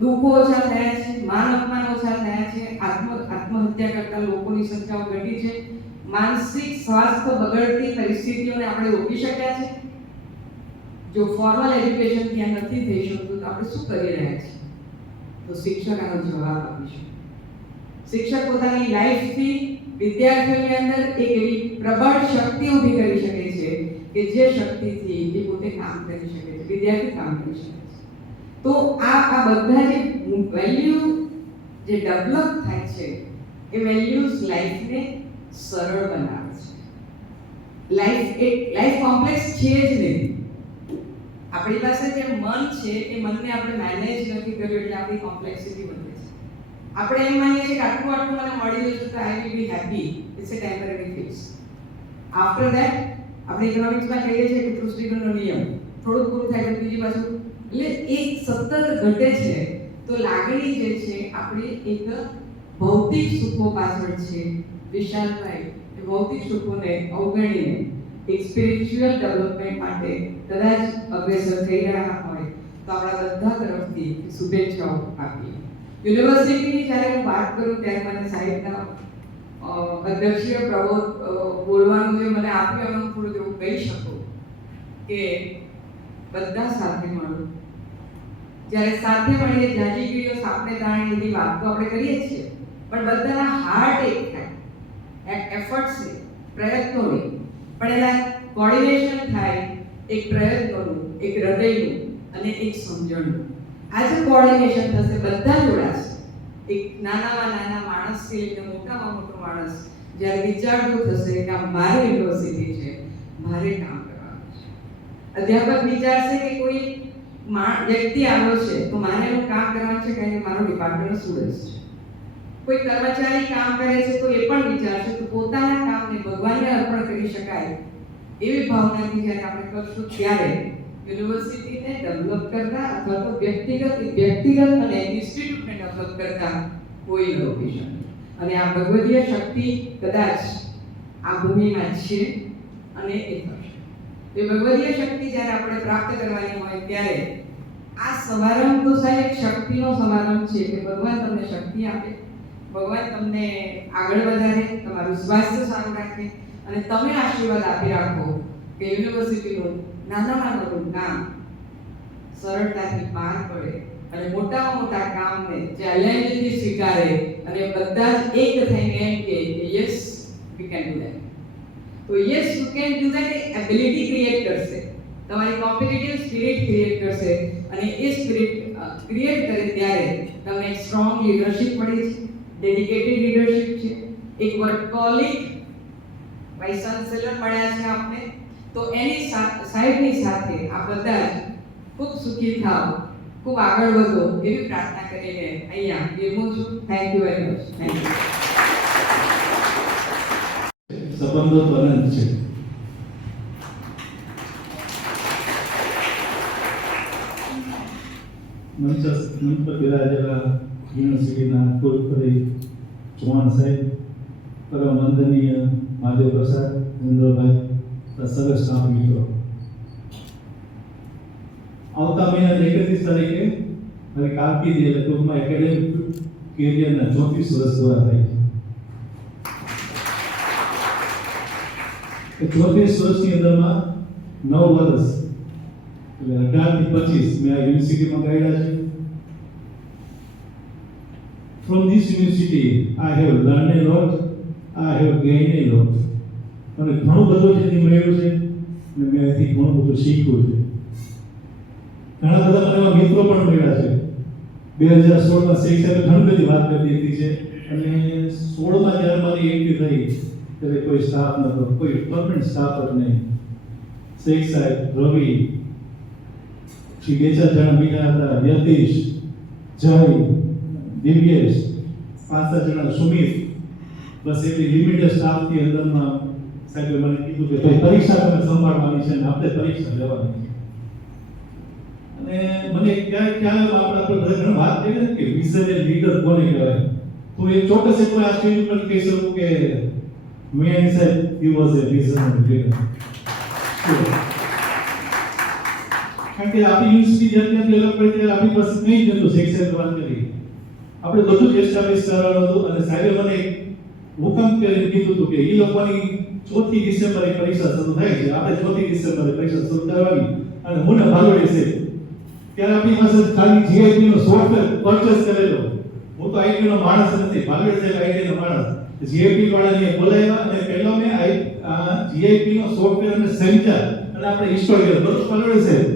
દુઃખો ઓછા થયા છે, માન અપમાન ઓછા થયા છે, આત્મહત્યા કરતા લોકોની સંખ્યાઓ ઘટી છે, માનસિક સ્વાસ્થ્ય બગડતી પરિસ્થિતિઓને આપણે રોકી શક્યા છે. જો ફોર્મલ એજ્યુકેશન ત્યાં નથી થઈ શકતું તો આપણે શું કરી રહ્યા છીએ? તો શિક્ષક આનો જવાબ આપી શકે. શિક્ષક પોતાની લાઈફથી વિદ્યાર્થીઓની અંદર એક એવી પ્રબળ શક્તિ ઊભી કરી શકે છે કે જે શક્તિથી એ પોતે કામ કરી શકે છે, વિદ્યાર્થી કામ કરી શકે છે. તો આ બધા જે વેલ્યુ જે ડેવલપ થાય છે એ વેલ્યુઝ લાઈફને સરળ બનાવે છે. લાઈફ કોમ્પ્લેક્સ છે જ નહીં. આપણી પાસે જે મન છે એ મનને આપણે મેનેજ નથી કર્યું એટલે આપણી કોમ્પ્લેક્સિટી વધે છે. આપણે એમ માનીએ છીએ કે આટલું આટલું મને મળી ગયું છે તો I will be happy, it's a temporary fix. After that આપણે ઇકોનોમિક્સમાં કહીએ છીએ કે કૃષ્ણનો નિયમ થોડું પૂરું થાય તો બીજી બાજુ એટલે એ સતત ઘટે છે. તો લાગણી જે છે આપણી એક ભૌતિક સુખો પાછળ છે. વિશાલભાઈ એ ભૌતિક સુખોને અવગણીને એક સ્પિરિચ્યુઅલ ડેવલપમેન્ટ માટે કદાચ અગ્રેસર થઈ રહ્યા હોય તો આપણા બધા તરફથી શુભેચ્છાઓ આપીએ. યુનિવર્સિટીની જ્યારે હું વાત કરું ત્યારે મને સાહેબના અધ્યક્ષીય પ્રબોધ બોલવાનું જે મને આપ્યું એમાં હું થોડું એવું કહી શકું કે બધા સાથે મળો. જ્યારે સાથે મળીને જાજીગીરીઓ સાપને તાણી બધી વાતો આપણે કરીએ છીએ પણ બધાના હાર્ટ એક થાય, એફર્ટ્સ ને પ્રયત્નોને પણ એના કોર્ડિનેશન થાય એક પ્રયત્નોનું, એક હૃદયનું અને એક સમજણનું. આજે કોર્ડિનેશન થશે, બધા જોડાશે. એક નાનામાં નાના માણસથી લઈને મોટામાં મોટો માણસ જ્યારે વિચારતું થશે કે આ મારી યુનિવર્સિટી છે, મારે કામ કરવાનું છે. અધ્યાપક વિચારશે કે કોઈ વ્યક્તિ આવ્યો છે તો મારે એનું કામ કરવાનું છે કારણ કે મારો ડિપાર્ટમેન્ટ સ્ટુડન્ટ છે. કોઈ કર્મચારી કામ કરે છે તો એ પણ વિચારશે તો પોતાના કામને ભગવાનને અર્પણ કરી શકાય એવી ભાવનાથી જ્યારે આપણે કરશું ત્યારે યુનિવર્સિટીને ડેવલપ કરતા અથવા તો વ્યક્તિગત અને ઇન્સ્ટિટ્યૂટને ડેવલપ કરતા કોઈ ન રોકી શકે. અને આ ભગવદીય શક્તિ કદાચ આ ભૂમિમાં છે અને એ થશે. એ ભગવદીય શક્તિ જ્યારે આપણે પ્રાપ્ત કરવાની હોય ત્યારે આ સમારંભ તો સાહેબ એક શક્તિનો સમારંભ છે કે ભગવાન તમને શક્તિ આપે, ભગવાન તમને આગળ વધારે, તમારું સ્વાસ્થ્ય સારું રાખે અને તમે આશીર્વાદ આપી રાખો કે યુનિવર્સિટીનું નાનામાં નાનું કામ સરળતાથી પાર પડે અને મોટામાં મોટા કામને ચેલેન્જથી સ્વીકારે અને બધા જ એક થઈને એમ કે yes we can do that. તો yes you can do that એ એબિલિટી ક્રિએટ કરશે, તમારી કોમ્પિટિટિવ સ્પિરિટ ક્રિએટ કરશે અને એ સ્પિરિટ ક્રિએટ કરે ત્યારે તમને એક સ્ટ્રોંગ લીડરશિપ મળી છે, ડેડિકેટેડ લીડરશિપ છે, એક વર્કહોલિક વાઇસ ચાન્સેલર મળ્યા છે આપને. તો એની સાહેબની સાથે આ બધા જ ખૂબ સુખી થાવ, ખૂબ આગળ વધો એવી પ્રાર્થના કરીને અહીંયા વિરમું છું. Thank you very much. Thank you. સંબંધો તો અનંત છે. મંચ પર બિરાજેલા યુનિવર્સિટીના કુલપતિ ચૌહાણ સાહેબ, પરમ વંદનીય મહાદેવ પ્રસાદ ઇન્દ્રભાઈ, સર્વ સ્ટાફ મિત્રો, આવતા મહિના 31 તારીખે મારી કારકિર્દી એટલે ટૂંકમાં એકેડેમિક કેરિયરના 34 વર્ષ પૂરા થાય છે. 34 વર્ષની અંદરમાં 9 વર્ષ એટલે 18 થી 25 મેં આ યુનિવર્સિટીમાં કાઢ્યા છે. From this university, I have learned a lot, I have gained a lot. અને ઘણું બધું જેથી મળ્યું છે અને મેં અહીંથી ઘણું બધું શીખ્યું છે. ઘણા બધા મને એવા મિત્રો પણ મળ્યા છે. 2016માં શિક્ષકે ઘણી બધી વાત કરી હતી છે અને 16માં જ્યારે મારી એન્ટ્રી થઈ ત્યારે કોઈ સ્ટાફ નહોતો, કોઈ પરમનન્ટ સ્ટાફ જ નહીં. શેખ સાહેબ, રવિ, શ્રી 2-4 જણા બીજા હતા, યતીશ, જય, દિવ્યેશ, 5-7 જણા, સુમિત, બસ એટલી લિમિટેડ સ્ટાફની અંદરમાં સાહેબે મને કીધું કે ભાઈ પરીક્ષા તમે સંભાળવાની છે અને આપણે પરીક્ષા લેવાની છે. અને મને ખ્યાલ આપણે ઘણી વાત કરી ને કે વિઝનરી લીડર કોને કહેવાય, તો એ ચોક્કસ એક આ સ્ટેજ પર કહી શકું કે મેં સાહેબ he was A visionary leader. કારણ કે આપણી યુનિવર્સિટી જ્યારે ડેવલપ કરી ત્યારે આપણી પાસે કંઈ જ નહોતું. શિક્ષક વાત કરી આપણે બધું જ એસ્ટાબ્લિશ કરવાનું હતું અને સાહેબે મને હુકમ કરીને કીધું હતું કે એ લોકોની 4 ડિસેમ્બરે પરીક્ષા શરૂ થાય છે, આપણે 4 ડિસેમ્બરે પરીક્ષા શરૂ કરવાની અને હું ને ભાલોડી છે ત્યારે આપણી પાસે ખાલી જીઆઈપી નો સોફ્ટવેર પરચેસ કરેલો. હું તો આઈટી નો માણસ નથી, ભાલોડી સાહેબ આઈટી નો માણસ. જીઆઈપી વાળાને બોલાવ્યા અને પહેલો મેં જીઆઈપી નો સોફ્ટવેર અને સેન્સર અને આપણે ઇન્સ્ટોલ કર્યો, બધું ભાલોડી સાહેબ.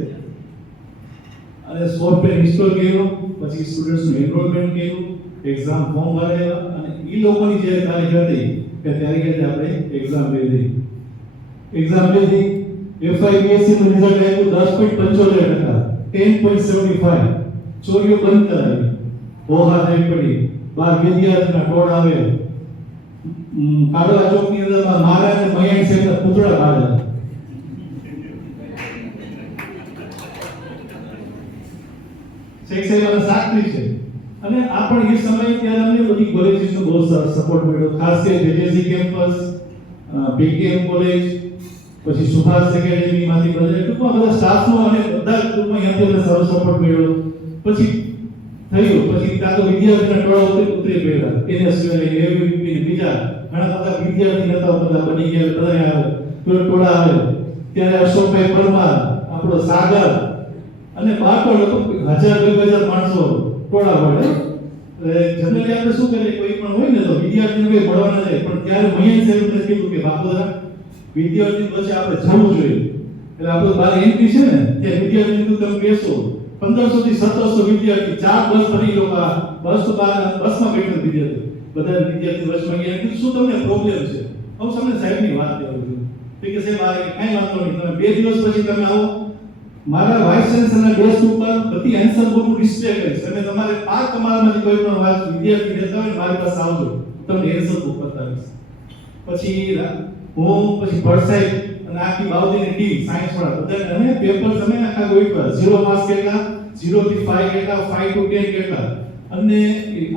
અને સોફ્ટવેર ઇન્સ્ટોલ કર્યો, પછી સ્ટુડન્ટ્સનું એનરોલમેન્ટ કર્યું, એક્ઝામ ફોર્મ ભરાયા અને એ લોકોની જે તારીખ હતી કે તારીખે આપણે એક્ઝામ લીધી. FIBSC નું રિઝલ્ટ આવ્યું 10.75%, 10.75. ચોરીઓ બંધ કરાવી, ઓહા થઈ પડી, બાર વિદ્યાર્થીના ટોળ આવે, કાળવા ચોકની અંદરમાં મારા અને મયાણ સાહેબના પૂતળા બાળ્યા. શેખ સાહેબના સાક્ષી છે. અને આ પણ એ સમય ત્યારે અમને બધી કોલેજીસનો બહુ સપોર્ટ મળ્યો, ખાસ કરીને JJC કેમ્પસ, BKM કોલેજ, પછી સુભાષ એકેડેમી માંથી બધા ટૂંકમાં બધા સ્ટાફનો અને બધા ટૂંકમાં અહીંયાથી અમને સારો સપોર્ટ મળ્યો. પછી થયું, પછી ત્યાં તો વિદ્યાર્થીના ટોળા ઉતરી પડ્યા, એને સિવાય એવી બીજા ઘણા બધા વિદ્યાર્થી હતા, બધા બની ગયા, બધા આવે ટોળા આવે. ત્યારે અશોકભાઈ પરમાર, આપણો સાગર અને બાકો લોકો 1000-2000 માણસો ટોળા હોય. જનરલી આપણે શું કરીએ, કોઈ પણ હોય ને તો વિદ્યાર્થીને કોઈ ભણવા ન જાય, પણ ત્યારે મહિન સાહેબને કીધું કે બાપુદા વિદ્યાર્થી વચ્ચે આપણે જવું જોઈએ. એટલે આપણું બાર એન્ટ્રી છે ને ત્યાં વિદ્યાર્થી તમે બેસો, 1500 થી 1700 વિદ્યાર્થી, 4 બસ ભરી લોકો બસમાં બેઠા વિદ્યાર્થી, બધા વિદ્યાર્થી બસમાં ગયા. કીધું શું તમને પ્રોબ્લેમ છે? હું તમને સાહેબની વાત કરું છું. કે સાહેબ આ કઈ વાંધો નહીં, તમે 2 દિવસ પછી તમે આવો, મારા વાઇસ ચાન્સલરના ડેસ્ક ઉપર બધી આન્સર બુકનું ડિસ્પ્લે કરીશ, અને તમારે 5 તમારામાંથી કોઈ પણ વાત વિદ્યાર્થી લેતા હોય મારી પાસે આવજો, તમને આન્સર બુક બતાવીશ. પછી હું પછી ભરસાઈ અને આખી બાવદીની ટીમ સાયન્સ વાળા બધા, અને પેપર તમે આખા ગોઈટવા 0 માર્ક્સ કેટલા, 0 થી 5 કેટલા, 5 to 10 કેટલા, અને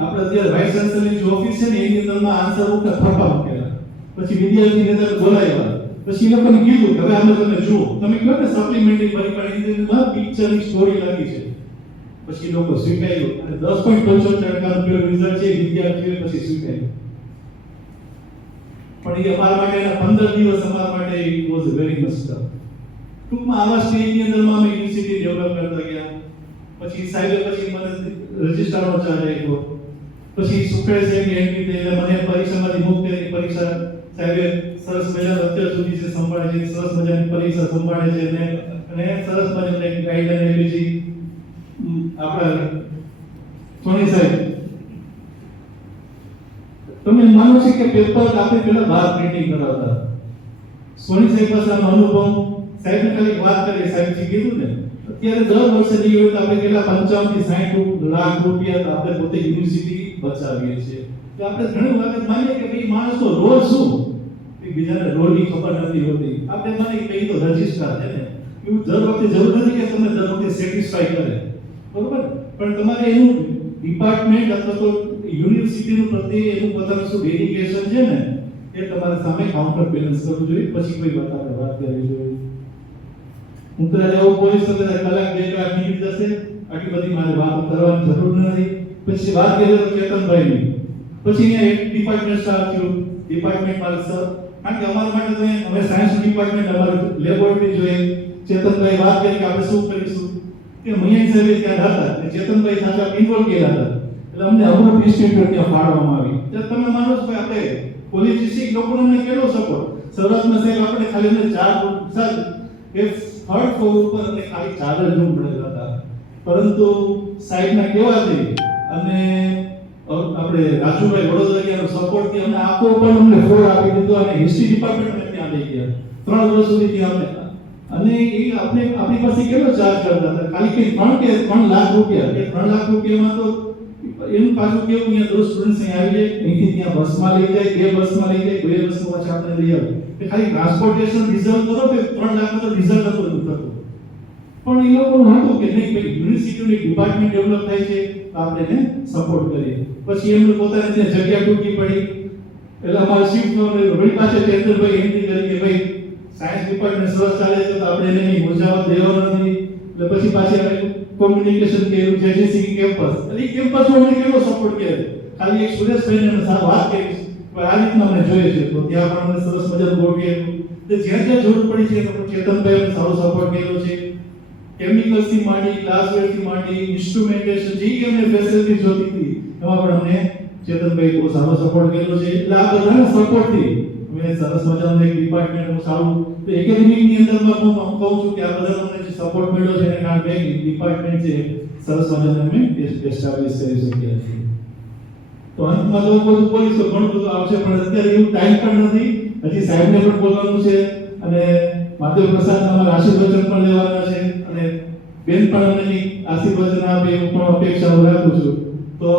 આપણે અત્યારે વાઇસ ચાન્સલરની જે ઓફિસ છે ને એની અંદરમાં આન્સર બુકના થપ્પા મૂકેલા. પછી વિદ્યાર્થીને અંદર બોલાવ્યા, પછી એ લોકોને કીધું કે હવે આમે તમે જુઓ, તમે કહો ને સપ્લિમેન્ટરી ભરી પાડી દીધી, પિક્ચરની સ્ટોરી લખી છે. પછી લોકો સ્વીકાર્યું અને 10.75% પેલું રિઝલ્ટ છે વિદ્યાર્થીઓએ પછી સ્વીકાર્યું. પણ એ અમારા માટે 15 દિવસ અમારા માટે it was very much tough. ટૂંકમાં આવા સ્ટેજની અંદરમાં અમે યુનિવર્સિટી ડેવલપ કરતા ગયા. પછી સાહેબે પછી મને રજિસ્ટ્રારનો ચાર્જ આપ્યો. પછી સુખેડ સાહેબની એન્ટ્રી થઈ એટલે મને પરીક્ષામાંથી મુક્ત કરી. પરીક્ષા સાહેબે સરસ મજાનો અત્યાર સુધી જે સંભાળે છે, સરસ મજાની પરીક્ષા સંભાળે છે, અને સરસ મજાની ગાઈડલાઈન આપી છે. આપણા સોની સાહેબ, તમે માનો છો કે પેપર આપણે પેલા બહાર પ્રિન્ટિંગ કરાવતા, સોની સાહેબ પાસે અનુભવ, સાહેબને ખાલી વાત કરીએ, સાહેબજી કીધું ને અત્યારે દર વર્ષે નહીં હોય તો આપણે કેટલા 55 થી 60 લાખ રૂપિયા તો આપણે પોતે યુનિવર્સિટી બચાવીએ છીએ. તો આપણે ઘણી વખત માનીએ કે ભાઈ માણસનો રોલ શું, બીજાને રોલની ખબર નથી હોતી. આપણે માનીએ કે એ તો રજિસ્ટ્રાર છે ને, એવું દર વખતે જરૂર નથી કે તમને દર વખતે સેટિસ્ફાઈ કરે, બરોબર? પણ તમારે એનું ડિપાર્ટમેન્ટ અથવા તો યુનિવર્સિટીનું પ્રત્યે એનું પોતાનું શું ડેડિકેશન છે ને એ તમારે સામે કાઉન્ટર બેલેન્સ કરવું જોઈએ. પછી કોઈ વાત આપણે વાત કરવી જોઈએ. હું કદાચ એવો પોલીસ તો કદાચ કલાક 2 કલાક નીકળી જશે, આટલી બધી મારે વાત કરવાની જરૂર નથી. પછી વાત કરીએ તો ચેતનભાઈની, પછી અહીંયા એક ડિપાર્ટમેન્ટ સ્ટાફ થયું, ડિપાર્ટમેન્ટ મારે સર, કારણ કે અમારા માટે તો હવે સાયન્સ ડિપાર્ટમેન્ટ અમારું લેબોરેટરી જોઈએ. ચેતનભાઈ વાત કરી કે આપણે શું કરીશું, કે મહિયા સાહેબ ત્યાં હતા કે ચેતનભાઈ સાથે ઇન્વોલ્વ ગયા હતા, એટલે અમને અમૃત ઇન્સ્ટિટ્યૂટ ત્યાં ફાળવવામાં આવી. એટલે તમે માનો છો કે આપણે પોલિટિશિયન લોકોને અમને કેટલો સપોર્ટ. શરૂઆતમાં સાહેબ આપણે ખાલી અમને 4 એ થર્ડ ફ્લોર ઉપર અમને ખાલી 4 જ રૂમ મળેલા હતા, પરંતુ સાહેબના કહેવાથી અને આપણે રાજુભાઈ વડોદરાનો સપોર્ટથી અમને આખો પણ અમને ફ્લોર આપી દીધો, અને હિસ્ટ્રી ડિપાર્ટમેન્ટ અમે ત્યાં લઈ ગયા 3 વર્ષ સુધી ત્યાં અમે. અને એ આપણે આપણી પાસે કેટલો ચાર્જ કરતા હતા, ખાલી કે 3 લાખ રૂપિયા, કે 3 લાખ રૂપિયામાં તો એનું પાછું કેવું, અહીંયા 10 સ્ટુડન્ટ્સ અહીં આવી જાય, અહીંથી ત્યાં બસમાં લઈ જાય, 2 બસમાં લઈ જાય, 2 બસમાં પાછા આપણે લઈ આવે, કે ખાલી ટ્રાન્સપોર્ટેશન રિઝર્વ કરો કે 3 લાખ તો રિઝર્વ નતો થતો. પણ એ લોકોનું હતું કે નહીં ભાઈ યુનિવર્સિટીનું ડિપાર્ટમેન્ટ ડેવલપ થાય છે તો આપણે એને સપોર્ટ કરીએ. પછી એમને પોતાને ત્યાં જગ્યા ટૂંકી પડી, એટલે અમારા શિફ્ટ વળી પાસે ચેતનભાઈ એન્ટ્રી કરી કે ભાઈ સાયન્સ ડિપાર્ટમેન્ટ સરસ ચાલે છે તો આપણે એને મૂંઝાવત દેવાનો નથી. એટલે પછી પાછી આપણે કોમ્યુનિકેશન કર્યું, JJC કેમ્પસ, એટલે કેમ્પસમાં અમને કેટલો સપોર્ટ કર્યો. ખાલી એક સુરેશભાઈને અમે સાથે વાત કરી કે આ રીતના અમને જોઈએ છે, તો ત્યાં પણ અમને સરસ મજાનું ગોઠવ્યું. તો જ્યાં જ્યાં જરૂર પડી છે તો ચેતનભાઈ અમને સારો સપોર્ટ કર્યો છે. કેમિકલ્સથી માંડી, ગ્લાસવેરથી માંડી, ઇન્સ્ટ્રુમેન્ટેશન જે અમને ફેસિલિટી જોતી હતી એમાં પણ અમને ચેતનભાઈ બહુ સારો સપોર્ટ કર્યો છે. એટલે આ બધાના સપોર્ટથી અમે સરસ મજાનું એક ડિપાર્ટમેન્ટનું સારું, તો એકેડેમિકની અંદરમાં હું કહું છું કે આ બધા અમને જે સપોર્ટ મળ્યો છે એના કારણે ડિપાર્ટમેન્ટ છે સરસ મજાનું અમે એસ્ટાબ્લિશ કરી શક્યા છીએ. તો અંતમાં તો બધું બોલીશ તો ઘણું બધું આવશે, પણ અત્યારે એવું ટાઈમ પણ નથી. હજી સાહેબને પણ બોલવાનું છે અને અને માધવ પ્રસાદ અમારા આશીર્વચન પણ લેવાના છે અને બેન પણ અમને આશીર્વચન આપે એવું પણ અપેક્ષા હું રાખું છું. તો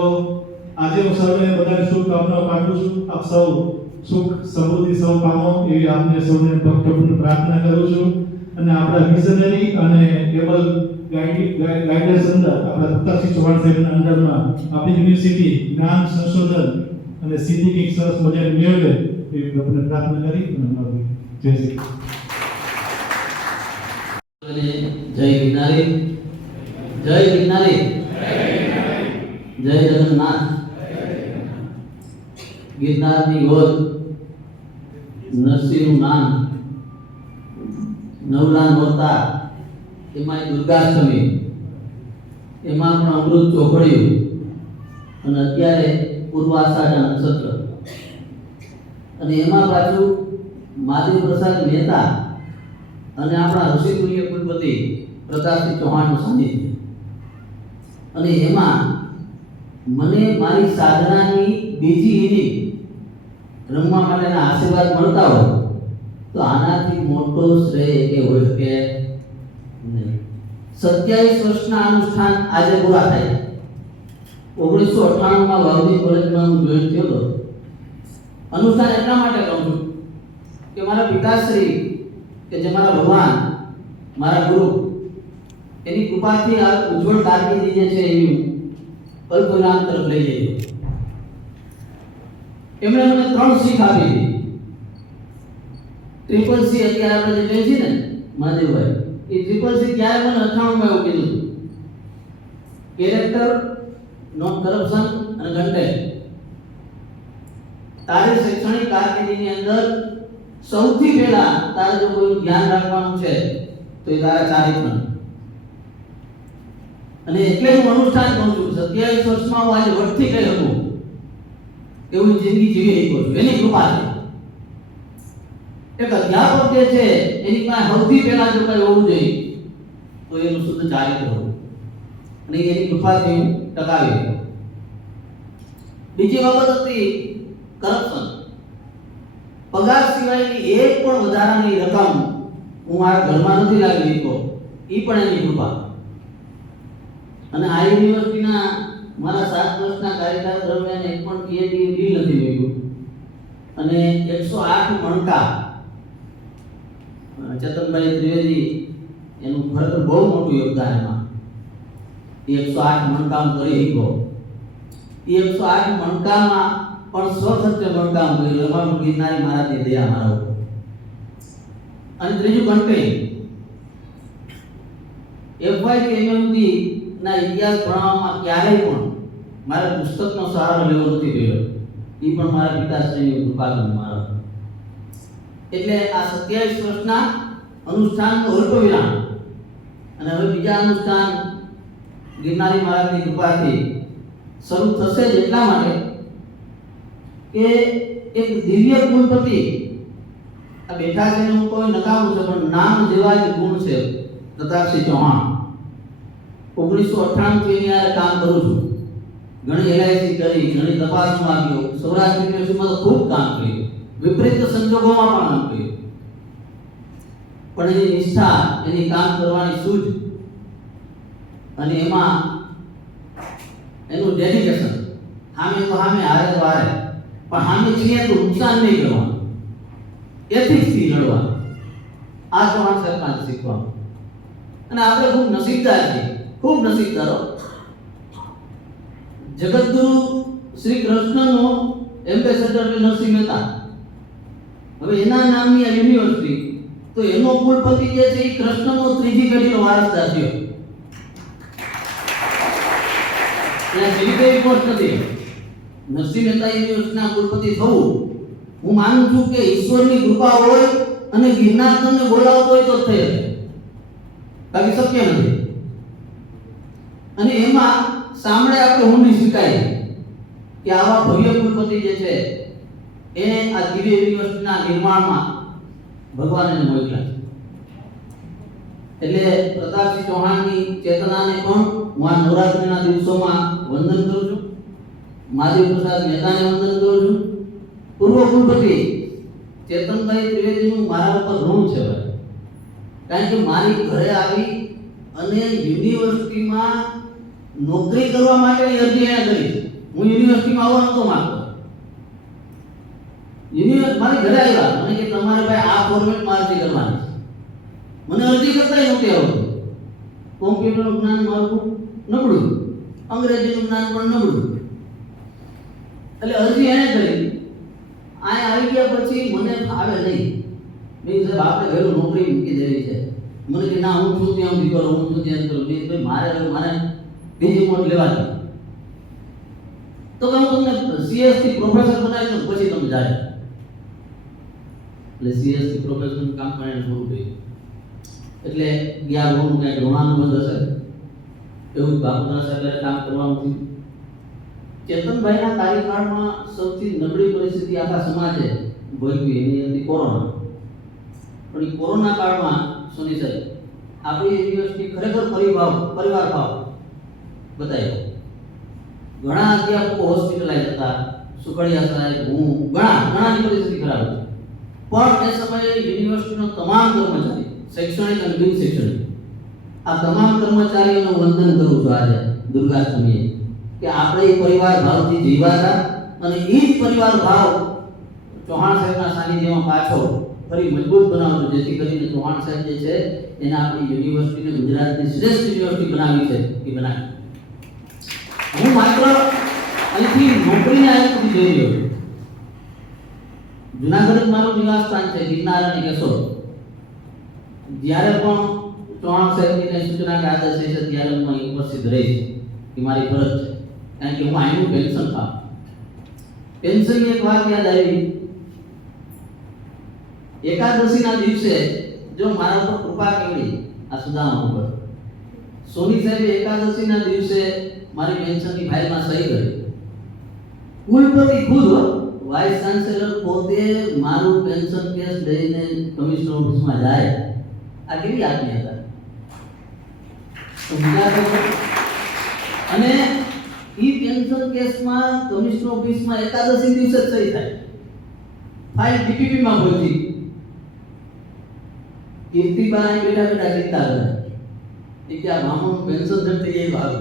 આજે હું સૌને બધાને શુભકામનાઓ પાઠવું છું. આપ સૌ સુખ સમૃદ્ધિ સૌ પામો એવી આપને સૌને ભક્તપૂર્ણ પ્રાર્થના કરું છું. અને આપણા વિઝનરી અને એબલ ગાઈડન્સ અંદર આપણા પ્રતાપસિંહ ચૌહાણ સાહેબના અંડરમાં આપણી યુનિવર્સિટી જ્ઞાન સંશોધન અને સિદ્ધિ કંઈક સરસ મજાની મેળવે એવી આપણે પ્રાર્થના કરી અને અમારું જય શ્રી જય ગિરનારી, જય ગિરનારી, જય જગન્નાથ. ગિરનારની ગોદ નરસિંહનું નામ, નવલા નોરતા, એમાં દુર્ગાષ્ટમી, એમાં પણ અમૃત ચોપડ્યું અને અત્યારે પૂર્વાષાઢા નક્ષત્ર અને એમાં પાછું માધવ પ્રસાદ મહેતા અને આપણા ઋષિતુલ્ય કુલપતિ પ્રતાપસિંહ ચૌહાણનું સાનિધ્ય અને એમાં મને મારી સાધનાની બીજી ઇનિંગ રમવા માટેના આશીર્વાદ મળતા હોય તો આનાથી મોટો શ્રેય કે હોય કે નહીં. 27 વર્ષના અનુષ્ઠાન આજે પૂરા થાય. 1998 માં વાવડી કોલેજમાં હું જોઈન થયો હતો. અનુષ્ઠાન એટલા માટે કહું છું કે મારા પિતાશ્રી કે જે મારા ભગવાન, મારા ગુરુ, એની કૃપાથી આ ઉજ્જવળ કારકિર્દી જે છે એની અલ્પવિરામ તરફ લઈ જઈ. એમણે મને 3 શીખ આપી હતી. ટ્રિપલ સી અત્યારે આપણે જે કહીએ છીએ ને મહાદેવભાઈ, એ ટ્રિપલ સી ત્યારે મને 98 માં એવું કીધું હતું. કેરેક્ટર, નોન કરપ્શન અને કન્ટેન્ટ. તારી શૈક્ષણિક કારકિર્દીની અંદર સૌથી પહેલા તારે જો કોઈ ધ્યાન રાખવાનું છે તો એ તારા ચારિત્રનું. અને એટલે હું અનુષ્ઠાન કહું છું. 27 વર્ષમાં હું આજે વટથી કહી શકું એવું જિંદગી જીવી રહ્યો છું એની કૃપાથી. એક અધ્યાપક જે છે એની પાસે સૌથી પહેલા જો કઈ હોવું જોઈએ તો એનું શુદ્ધ ચારિત્ર હોવું અને એની કૃપાથી હું ટકાવી રહ્યો. બીજી બાબત હતી કરપ્શન. પગાર સિવાયની એક પણ વધારાની રકમ હું મારા ઘરમાં નથી લાવી શકો, એ પણ એની કૃપા. અને આ યુનિવર્સિટીના મારા 7 વર્ષના કાર્યકાળ દરમિયાન એક પણ પીએચડી બિલ નથી મળ્યું. અને 108 મણકા ચેતનભાઈ ત્રિવેદી એનું ખરેખર બહુ મોટું યોગદાન એમાં. એ 108 મણકા હું કરી શકો. એ 108 મણકામાં પણ સ્વખર્ચે મણકામ કર્યું. એમાં પણ ગિરનારી મહારાજની દયા મારા ઉપર. અને ત્રીજું કન્ટેન્ટ. એફવાય કે એમએમડી ના ઇતિહાસ ભણવામાં ક્યારેય પણ મારે પુસ્તકનો સહારો લેવો નથી પડ્યો. એ પણ મારા પિતાશ્રીની કૃપાથી મારો. એટલે આ 27 વર્ષના અનુષ્ઠાનનો અલ્પવિરામ અને હવે બીજા અનુષ્ઠાન ગિરનારી મહારાજની કૃપાથી શરૂ થશે જ એટલા માટે કે એક દિવ્ય કુલપતિ આ બેઠા છે હું કોઈ નકામું છે પણ નામ જેવા જ ગુણ છે પ્રતાપસિંહ ચૌહાણ. 1998 થી એની કામ કરું છું. ઘણી એલઆઈસી કરી, ઘણી તપાસમાં ગયો, સૌરાષ્ટ્ર યુનિવર્સિટીમાં તો ખૂબ કામ કર્યું, વિપરીત સંજોગોમાં પણ કામ કર્યું. પણ એની નિષ્ઠા, એની કામ કરવાની સૂઝ અને એમાં એનું ડેડિકેશન, હામે તો હામે, હારે તો હારે, પણ હામે છીએ તો નુકસાન નહીં કરવાનું, એથિક્સથી લડવાનું. આ ચૌહાણ સાહેબ પાસે શીખવાનું. અને આપણે ખૂબ નસીબદાર છીએ, ખૂબ નસીબદારો. જગતગુરુ શ્રી કૃષ્ણનો એમ્બેસેડર નરસિંહ મહેતા, હવે એના નામની આ યુનિવર્સિટી, તો એનો કુલપતિ જે છે એ કૃષ્ણનો ત્રીજી પેઢીનો વારસદાર થયો. ત્યાં જીવિત પોસ્ટ નથી. નરસિંહ મહેતા યુનિવર્સિટીના કુલપતિ થવું, હું માનું છું કે ઈશ્વરની કૃપા હોય અને ગિરનાર તમને બોલાવતો હોય તો જ થઈ શકે, બાકી શક્ય નથી. અને એમાં સાંભળે આપણે ઊંડી શીખાય કે આવા ભવ્ય કુલપતિ જે છે એને આ દિવ્ય યુનિવર્સિટીના નિર્માણમાં ભગવાન એને મોકલ્યા છે. એટલે પ્રતાપસિંહ ચૌહાણની ચેતનાને પણ હું આ નવરાત્રિના દિવસોમાં વંદન કરું છું. માધવ પ્રસાદ મહેતાને વંદન કરું છું. પૂર્વ કુલપતિ ચેતનભાઈ ત્રિવેદીનું મારા ઉપર ઋણ છે ભાઈ. કારણ કે મારી ઘરે આવી અને યુનિવર્સિટીમાં નોકરી કરવા માટેની અરજી એને કરી. હું યુનિવર્સિટીમાં આવવા નહોતો માંગતો. મારી ઘરે આવ્યા મને કે તમારે ભાઈ આ ફોર્મેટમાં અરજી કરવાની છે. મને અરજી કરતાય નહોતી આવડતું. કોમ્પ્યુટરનું જ્ઞાન મારું નબળું, અંગ્રેજીનું જ્ઞાન પણ નબળું. એટલે અરજી એને કરી. આ આવી ગયા પછી મને ફાવે નહીં. મેં સાહેબ આપણે ઘરે નોકરી મૂકી દેવી છે. મને કે ના હું છું ત્યાં સુધી કરો, હું છું ત્યાં કરું. ભાઈ મારે બીજી મોટ લેવાની. તો હું તમને CS થી પ્રોફેસર બનાવી દઉં પછી તમે જાય. એટલે CS થી પ્રોફેસરનું કામ કરીને પૂરું કર્યું. એટલે ગયા બહુ કંઈક ઋણાનું બંધ હશે એવું બાપુના સાહેબે કામ કરવાનું થયું. ચેતનભાઈના કાર્યકાળમાં સૌથી નબળી પરિસ્થિતિ આખા સમાજે ભોગવી એની હતી કોરોના. પણ એ કોરોના કાળમાં સોની સાહેબ આપણી યુનિવર્સિટી ખરેખર પરિવાર ભાવ બતાવ્યો. ઘણા અધ્યાપકો હોસ્પિટલાઇઝ હતા, સુખડિયા સાહેબ, હું, ઘણાની પરિસ્થિતિ ખરાબ હતી. પણ એ સમયે યુનિવર્સિટીનો તમામ કર્મચારી, શૈક્ષણિક અને બિન શૈક્ષણિક, આ તમામ કર્મચારીઓનું વંદન કરું છું આજે દુર્ગાષ્ટમીએ કે આપણે એ પરિવાર ભાવથી જીવાતા અને એ જ પરિવાર ભાવ ચૌહાણ સાહેબના સાનિધ્યમાં પાછો ફરી મજબૂત બનાવજો, જેથી કરીને ચૌહાણ સાહેબ જે છે એને આપણી યુનિવર્સિટીને ગુજરાતની શ્રેષ્ઠ યુનિવર્સિટી બનાવી છે એ બનાવી. હું માત્ર અહીંથી નોકરીને આવી સુધી જઈ રહ્યો છું. જુનાગઢ મારું નિવાસ સ્થાન છે, ગિરનાર અને કેશોદ. જ્યારે પણ ચૌહાણ સાહેબની સૂચના કે આદેશ છે ત્યારે હું અહીં ઉપસ્થિત રહીશ. એ મારી ફરજ છે, કારણ કે હું અહીંનું પેન્શન ખાઉં. પેન્શનની એક વાત યાદ આવી. એકાદશીના દિવસે જો મારા ઉપર કૃપા કેવડી આ સુદામા ઉપર, સોની સાહેબે એકાદશીના દિવસે મારી પેન્શનની ફાઇલમાં સહી કરી. કુલપતિ ખુદ વાઇસ ચાન્સેલર પોતે મારું પેન્શન કેસ લઈને કમિશનર ઓફિસમાં જાય. આ કેવી આત્મીયતા! અને ઈ પેન્શન કેસમાં કમિશનર ઓફિસમાં એકાદશી દિવસે જ સહી થાય. ફાઇલ DPP માં પહોંચી. કીર્તિબાઈ બેઠા બેઠા ચિંતા કરે એ કે આ મામાનું પેન્શન જતી એ ભાગ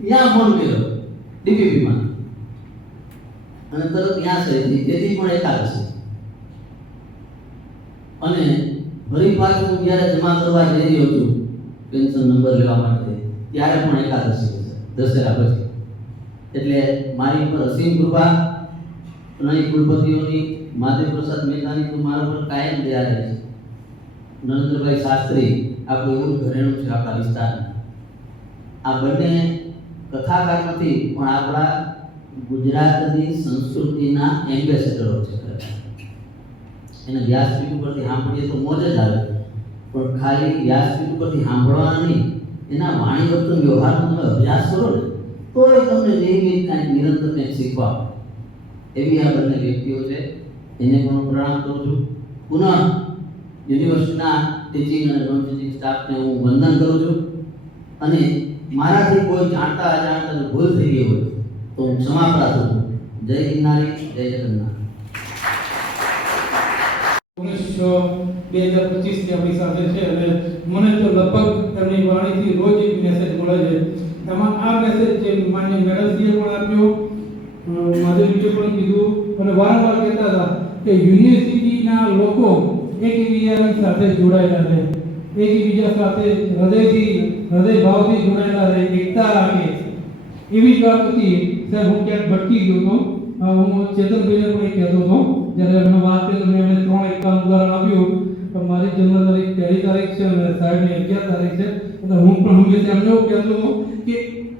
ત્યાં ફોન કર્યો DPP માં અને તરત ત્યાં સહી થઈ. તેથી પણ એકાદશી. અને ફરી પાછું હું જ્યારે જમા કરવા જઈ રહ્યો છું પેન્શન નંબર લેવા માટે, ત્યારે પણ એકાદશી હશે દશેરા પછી. એટલે મારી ઉપર અસીમ કૃપા ત્રણેય કુલપતિઓની, માધવ પ્રસાદ મહેતાની તો મારા પર કાયમ દયા રહે છે. નરેન્દ્રભાઈ શાસ્ત્રી આપણું એવું ઘરેણું છે આપણા વિસ્તારનું. આ બંને કથાકાર નથી પણ આપણા ગુજરાતની સંસ્કૃતિના એમ્બેસેડરો છે. એને વ્યાસપીઠ ઉપરથી સાંભળીએ તો મોજ જ આવે, પણ ખાલી વ્યાસપીઠ ઉપરથી સાંભળવાના નહીં, એના વાણી વર્તન વ્યવહારનો તમે અભ્યાસ કરો ને તો એ તમને નિયમિત કાંઈક નિરંતર કંઈક શીખવા. એવી આ બંને વ્યક્તિઓ છે, એને પણ પ્રણામ કરું છું. પુનઃ યુનિવર્સિટીના ટીચિંગ અને નોન ટીચિંગ સ્ટાફને હું વંદન કરું છું. અને મારાથી કોઈ જાણતા અજાણતા ભૂલ થઈ ગઈ હોય તો હું ક્ષમા પ્રાર્થું છું. જય ગિરનારી, જય જગન્નાથ. 2025 આપણી સાથે છે અને મને તો લગભગ એમની વાણીથી રોજ એક મેસેજ મળે છે. એમાં આ મેસેજ જે માન્ય મેડલજીએ પણ આપ્યો, માધવજીએ પણ કીધું અને વારંવાર કહેતા હતા કે યુનિવર્સિટીના લોકો એકબીજાની સાથે જોડાયેલા રહે, એકબીજા સાથે હૃદય ભાવથી જોડાયેલા રહે, એકતા રાખે. એવી જ વાત હતી. સાહેબ હું ક્યાંક ભટકી ગયો હતો. હું ચેતનભાઈને પણ એ કહેતો હતો જ્યારે એમને વાત કરી મેં એમને 3 એકાનું ઉદાહરણ આપ્યું. મારી જન્મ તારીખ 1 તારીખ છે અને સાહેબની 11 તારીખ છે. એટલે હું પણ હંમેશા એમને એવું કહેતો હતો કે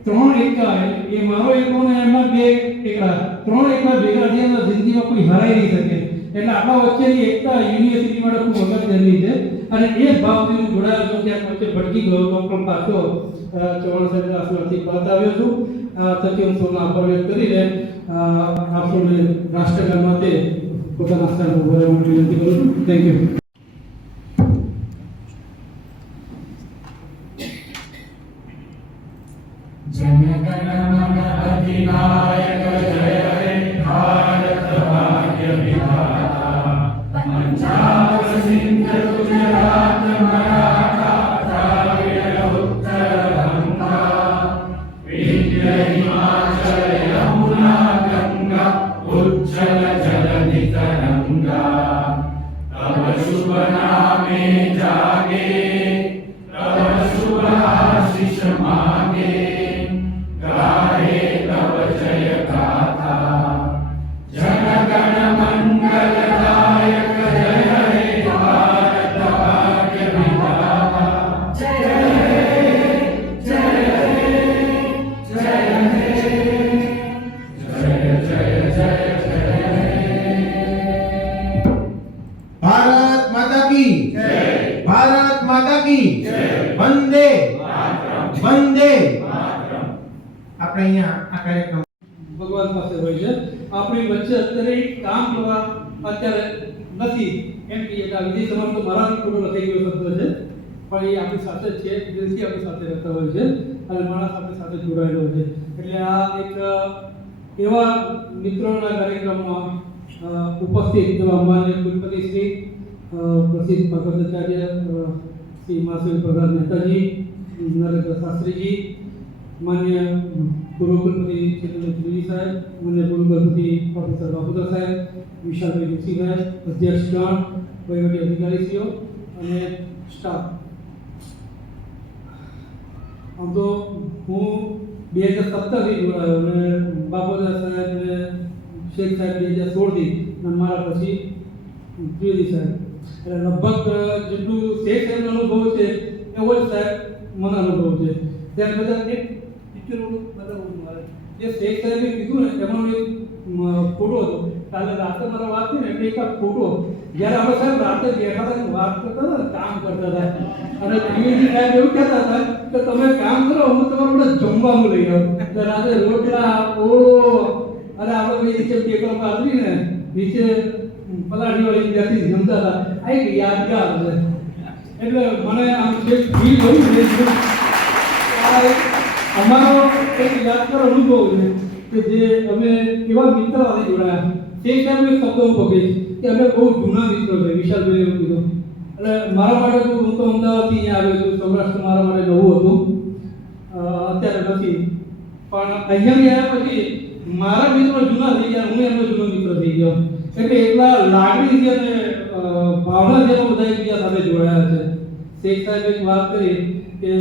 3 એકા એ મારો એકલો ને એમના 2 એકડા, 3 એકડા ભેગા થયા જિંદગીમાં કોઈ હરાઈ નહીં શકે. એટલે આપણા વચ્ચેની એકતા યુનિવર્સિટી માટે ખૂબ અગત્યની છે અને એ ભાવથી હું જોડાયો છું. ત્યાં વચ્ચે ભટકી ગયો તો પણ પાછો ચૌહાણ સાહેબના આશીર્વાદથી પાછો આવ્યો છું. થકી હું સૌનો આભાર વ્યક્ત કરીને આપણને રાષ્ટ્રગાન માટે પોતાના સ્થાન ઉભા રહેવા માટે વિનંતી કરું છું. Thank you. जनगण मन अधिनायक जय हे भारत भाग्य ભારત માતા કી ભારત માતા કી વંદે વંદે. આપણે અહીંયા આ કાર્યક્રમ ભગવાન પાસે હોય છે. આપણી વચ્ચે અત્યારે એક કામ કરવા અત્યારે નથી એમ કહીએ કે આ વિજય સમાન તો મારાથી પૂરો લખાઈ ગયો શબ્દ છે, પણ એ આપણી સાથે છે, દિલથી આપણી સાથે રહેતા હોય છે અને માણસ આપણી સાથે જોડાયેલો હોય છે. એટલે આ એક એવા મિત્રોના કાર્યક્રમમાં ઉપસ્થિત એવા માન્ય કુલપતિ શ્રી પ્રસિદ્ધ ભગવતાચાર્ય શ્રી માસુરી પ્રસાદ મહેતાજી, નરેન્દ્ર શાસ્ત્રીજી, માન્ય પૂર્વ કુલપતિ ચેતન ત્રિવેદી સાહેબ, માન્ય પૂર્વ કુલપતિ પ્રોફેસર બાપુદર સાહેબ, વિશાલભાઈ જોશીભાઈ, અધ્યક્ષગણ, વહીવટી અધિકારીશ્રીઓ અને સ્ટાફ. આમ તો હું 2017 થી જોડાયો અને બાપુદર સાહેબ અને શેખ સાહેબ 2016 થી અને મારા પછી ત્રિવેદી સાહેબ. એટલે લગભગ જેટલું શેખ સાહેબનો અનુભવ છે એવો જ સાહેબ મને અનુભવ છે. ત્યારે બધા એક પિક્ચર બતાવવું મારે જે શેખ સાહેબે કીધું ને એમાં એક ફોટો હતો. કાલે રાતે મારો વાત થઈ ને એટલે એક ફોટો જ્યારે આપણે સાહેબ રાતે બેઠા હતા વાત કરતા હતા કામ કરતા હતા અને ત્રિવેદી સાહેબ એવું કહેતા હતા કે તમે કામ કરો હું તમારું બધા જમવાનું લઈ આવું. તો રાતે રોટલા ઓળો અને આપણે નીચે પેપર પાથરીને નીચે પલાઠી વાળી ત્યાંથી જમતા હતા. આ એક યાદગાર છે. એટલે મને આમ જે ફીલ થયું ને આ અમારો એક યાદગાર અનુભવ છે કે જે અમે એવા મિત્ર સાથે જોડાયા. તે ટાઈમે એક શબ્દ હું પકડીશ કે અમે બહુ જૂના મિત્રો છે. વિશાલભાઈ એવું કીધું. એટલે મારા માટે તો હું તો અમદાવાદથી અહીંયા આવ્યો છું. સૌરાષ્ટ્ર મારા માટે નવું હતું, અત્યારે નથી. પણ અહીંયા આવ્યા પછી મારા મિત્રો જૂના થઈ ગયા, હું એમનો જૂનો મિત્ર થઈ ગયો. એટલે એટલા લાગણી છે અને ભાવના છે બધા એકબીજા સાથે જોડાયા છે. શેખ સાહેબે એક વાત કરી કે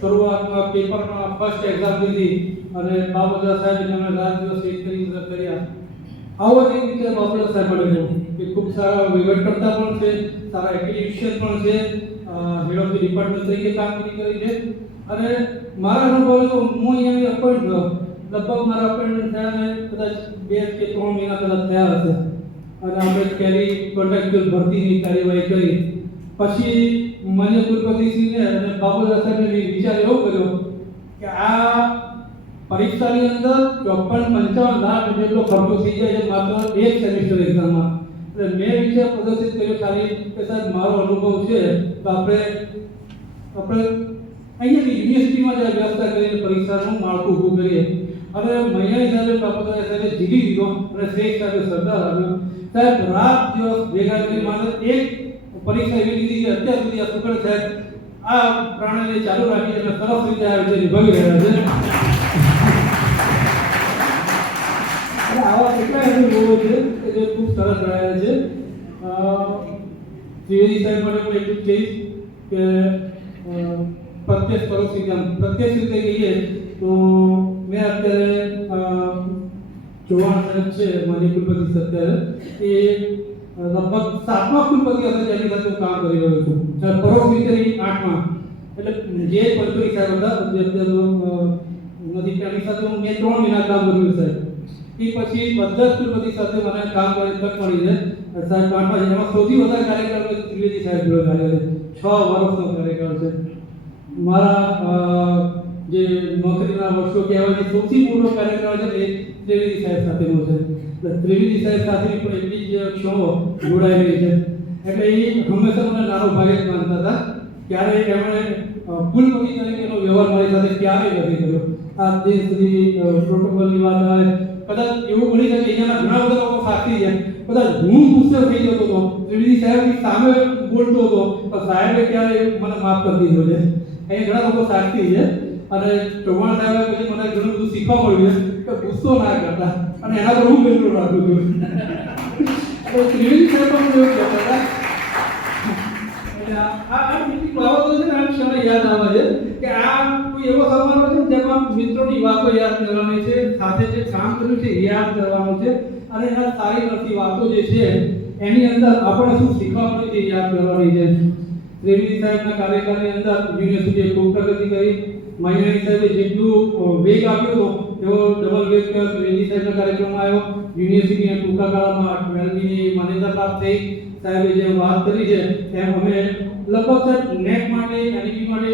શરૂઆતમાં પેપરમાં ફર્સ્ટ એક્ઝામ દીધી અને બાબુદર સાહેબે અમને રાત દિવસ એક કરી કર્યા. આવો જ એક વિચાર બાબુદર સાહેબ મળ્યો કે ખૂબ સારા વહીવટકર્તા પણ છે, સારા એકેડેમિશિયન પણ છે, હેડ ઓફ ધ ડિપાર્ટમેન્ટ તરીકે કામગીરી કરી છે. અને મારા અનુભવે તો હું અહીંયાની અપોઇન્ટ થયો. લગભગ મારા અપોઇન્ટમેન્ટ થયા ને કદાચ 2 કે 3 મહિના કદાચ થયા હશે અને આપણે કેરી કોન્ટ્રાક્ચ્યુઅલ ભરતીની કાર્યવાહી કરી. પછી માન્ય કુલપતિશ્રીને અને બાબુદર સાહેબે વિચાર એવો કર્યો કે આ પરીક્ષાની અંદર 54-55 લાખ જેટલો ખર્ચો થઈ જાય છે માત્ર એક સેમિસ્ટર એક્ઝામમાં. એટલે મેં વિચાર પ્રદર્શિત કર્યો ખાલી કે સાહેબ મારો અનુભવ છે તો આપણે અહીંયાની યુનિવર્સિટીમાં જ વ્યવસ્થા કરીને પરીક્ષાનું માળખું ઊભું કરીએ. અને મૈયાણી સાહેબે બાપુદર સાહેબે જીલી દીધો અને શેખ સાહેબે સરદાર આવ્યો. સાહેબ રાત દિવસ ભેગા કરી માત્ર એક પરીક્ષા એવી લીધી છે અત્યાર સુધી આ સુકળ સાહેબ આ પ્રણાલી ચાલુ રાખી અને સરસ રીતે આ રીતે નિભાવી રહ્યા છે. આવા કેટલાય અનુભવો છે કે જે ખૂબ સરસ રહ્યા છે. ત્રિવેદી સાહેબ માટે હું એટલું જ કહીશ કે પ્રત્યક્ષ પરોક્ષ રીતે કહીએ તો મેં અત્યારે ચૌહાણ સાહેબ છે માન્ય કુલપતિ અત્યારે એ લગભગ 7મા કુલપતિ હશે જેની સાથે હું કામ કરી રહ્યો છું. પરોક્ષ રીતે 8મા. એટલે જે પંચોલી સાહેબ હતા જે અત્યારે નથી તેની સાથે હું 3 મહિના કામ કર્યું સાહેબ. એ પછી બધા જ કુલપતિ સાથે મને કામ કરવાની તક મળી છે. સાહેબ 8મા છે એમાં સૌથી વધારે કાર્યક્રમ ત્રિવેદી સાહેબ જોડે કાર્ય છે. 6 વર્ષનો કાર્યકાળ છે. મારા જે નોકરીના વર્ષો કહેવાય છે સૌથી પૂર્ણ કાર્યકાળ છે એ ત્રિવેદી સાહેબ સાથેનો છે. ત્રિવેદી સાહેબ સાથેની પણ એટલી જ ક્ષણો જોડાયેલી છે. એટલે એ હંમેશા મને નાનો ભાઈ જ માનતા હતા. ક્યારેય એમણે કુલપતિ તરીકેનો વ્યવહાર મારી સાથે ક્યારેય નથી કર્યો. આ દિન સુધી પ્રોટોકોલની વાત આવે કદાચ એવું બની શકે અહીંયાના ઘણા બધા લોકો સાક્ષી છે. કદાચ હું ગુસ્સે થઈ જતો હતો, ત્રિવેદી સાહેબની સામે બોલતો હતો તો સાહેબે ક્યારેય મને માફ કરી દીધો છે. અહીં ઘણા લોકો સાક્ષી છે. અને ચૌહાણ સાહેબે પછી મને ઘણું બધું શીખવા મળ્યું છે કે ગુસ્સો ના કરતા અને એના પર હું કંટ્રોલ રાખું છું. તો ત્રિવેદી સાહેબ પણ એવું કહેતા હતા. એટલે આ મીટિંગ બાબતો છે ને આ ક્ષણે યાદ આવે છે કે આ કોઈ એવો સમારોહ છે જેમાં મિત્રોની વાતો યાદ કરવાની છે, સાથે જે કામ કર્યું છે એ યાદ કરવાનું છે, અને આ સારી નથી વાતો જે છે એની અંદર આપણે શું શીખવા મળ્યું છે એ યાદ કરવાની છે. ત્રિવેદી સાહેબના કાર્યકાળની અંદર યુનિવર્સિટીએ ખૂબ પ્રગતિ કરી. મહિનાની સાહેબે જેટલું વેગ આપ્યો હતો એવો ડબલ વેગ ત્રિવેદી સાહેબના કાર્યક્રમમાં આવ્યો. યુનિવર્સિટીના ટૂંકા ગાળામાં 12ની માન્યતા પ્રાપ્ત થઈ. સાહેબે જે વાત કરી છે એમ અમે લગભગ નેટ માટે એનઈપી માટે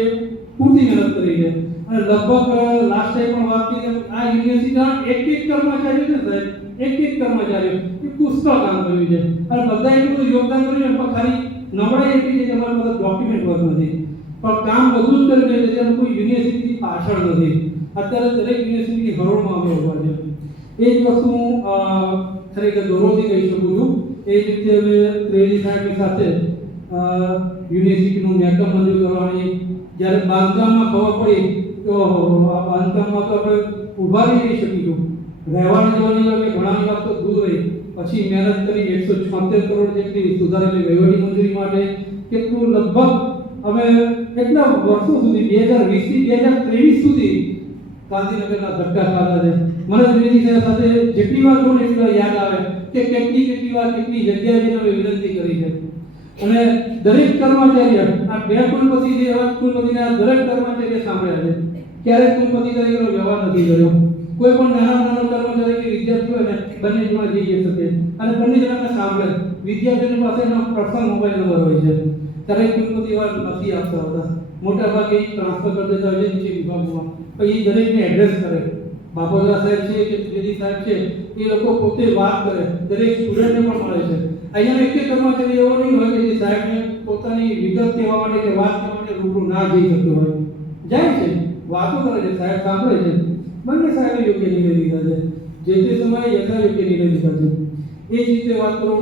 પૂરતી મહેનત કરી છે, અને લગભગ લાસ્ટ ટાઈમ પણ વાત કરી આ યુનિવર્સિટીના એક કર્મચારીઓ છે સાહેબ, એક કર્મચારીઓ એ પુષ્કળ કામ કર્યું છે, અને બધા એટલું બધું યોગદાન કર્યું છે પણ ખાલી નબળાઈ એટલી છે કે અમારા બધા ડોક્યુમેન્ટ વર્ક નથી, પણ કામ બધું જ કર્યું છે જેમ કોઈ યુનિવર્સિટી પાછળ નથી. અત્યારે દરેક યુનિવર્સિટીની હરોળમાં અમે ઉભા છે. એ જ વસ્તુ હું ખરેખર ગૌરવથી કહી શકું છું. એ જ રીતે અમે ત્રિવેદી સાહેબની સાથે યુનિવર્સિટીનું મેકઅપ મંજૂર કરવાની, જ્યારે બાંધકામમાં ખબર પડી તો આ બાંધકામમાં તો આપણે ઊભા નહીં શકીશું, રહેવાની જવાની વગર ઘણાની વાત તો દૂર રહી. પછી મહેનત કરી 176 કરોડ જેટલી સુધારેલી વહીવટી મંજૂરી માટે, કેટલું લગભગ અમે એટલા વર્ષો સુધી 2020 થી 2023 સુધી ગાંધીનગરના ધક્કા ખાધા છે. મને ત્રિવેદી સાહેબ સાથે જેટલી વાર જોઉં એટલી યાદ આવે કે કેટલી વાર કેટલી જગ્યાએ જઈને અમે વિનંતી કરી છે. અને દરેક કર્મચારીએ આ બે કુલપતિ જે એવા કુલપતિના દરેક કર્મચારીએ સાંભળ્યા છે. ક્યારેક કુલપતિ તરીકેનો વ્યવહાર નથી કર્યો. કોઈ પણ નાનો કર્મચારી કે વિદ્યાર્થી હોય ને બંને જણા જઈ શકે અને બંને જણાને સાંભળે. વિદ્યાર્થીની પાસે એનો પર્સનલ મોબાઈલ નંબર હોય છે. દરેક કુલપતિ એવા નથી આપતા હોતા. મોટા ભાગે ટ્રાન્સફર કરી દેતા હોય છે નીચે વિભાગમાં. પછી દરેકને એડ્રેસ કરે. બાપોદરા સાહેબ છે કે ત્રિવેદી સાહેબ છે એ લોકો પોતે વાત કરે, દરેક સ્ટુડન્ટને પણ મળે છે. અહીંયા એક કર્મચારી એવો નહીં હોય કે જે સાહેબને પોતાની વિગત કહેવા માટે કે વાત કરવા માટે રૂબરૂ ના જઈ શકતો હોય. જાય છે, વાતો કરે છે, સાહેબ સાંભળે છે. બંને સાહેબે યોગ્ય નિર્ણય લીધા છે, જે તે સમયે યથાયોગ્ય નિર્ણય લીધા છે. એ જ રીતે વાત કરું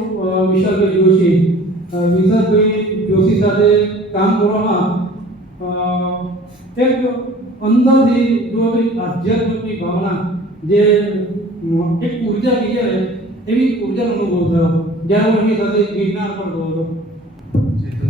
વિશાલભાઈ જોશી. વિશાલભાઈ જોશી સાથે કામ કરવામાં એક અંદરથી જો આધ્યાત્મિકની ભાવના જે એક ઉર્જા કહીએ એવી ઉર્જાનો અનુભવ થયો. જ્યારે હું એની સાથે ગિરનાર પર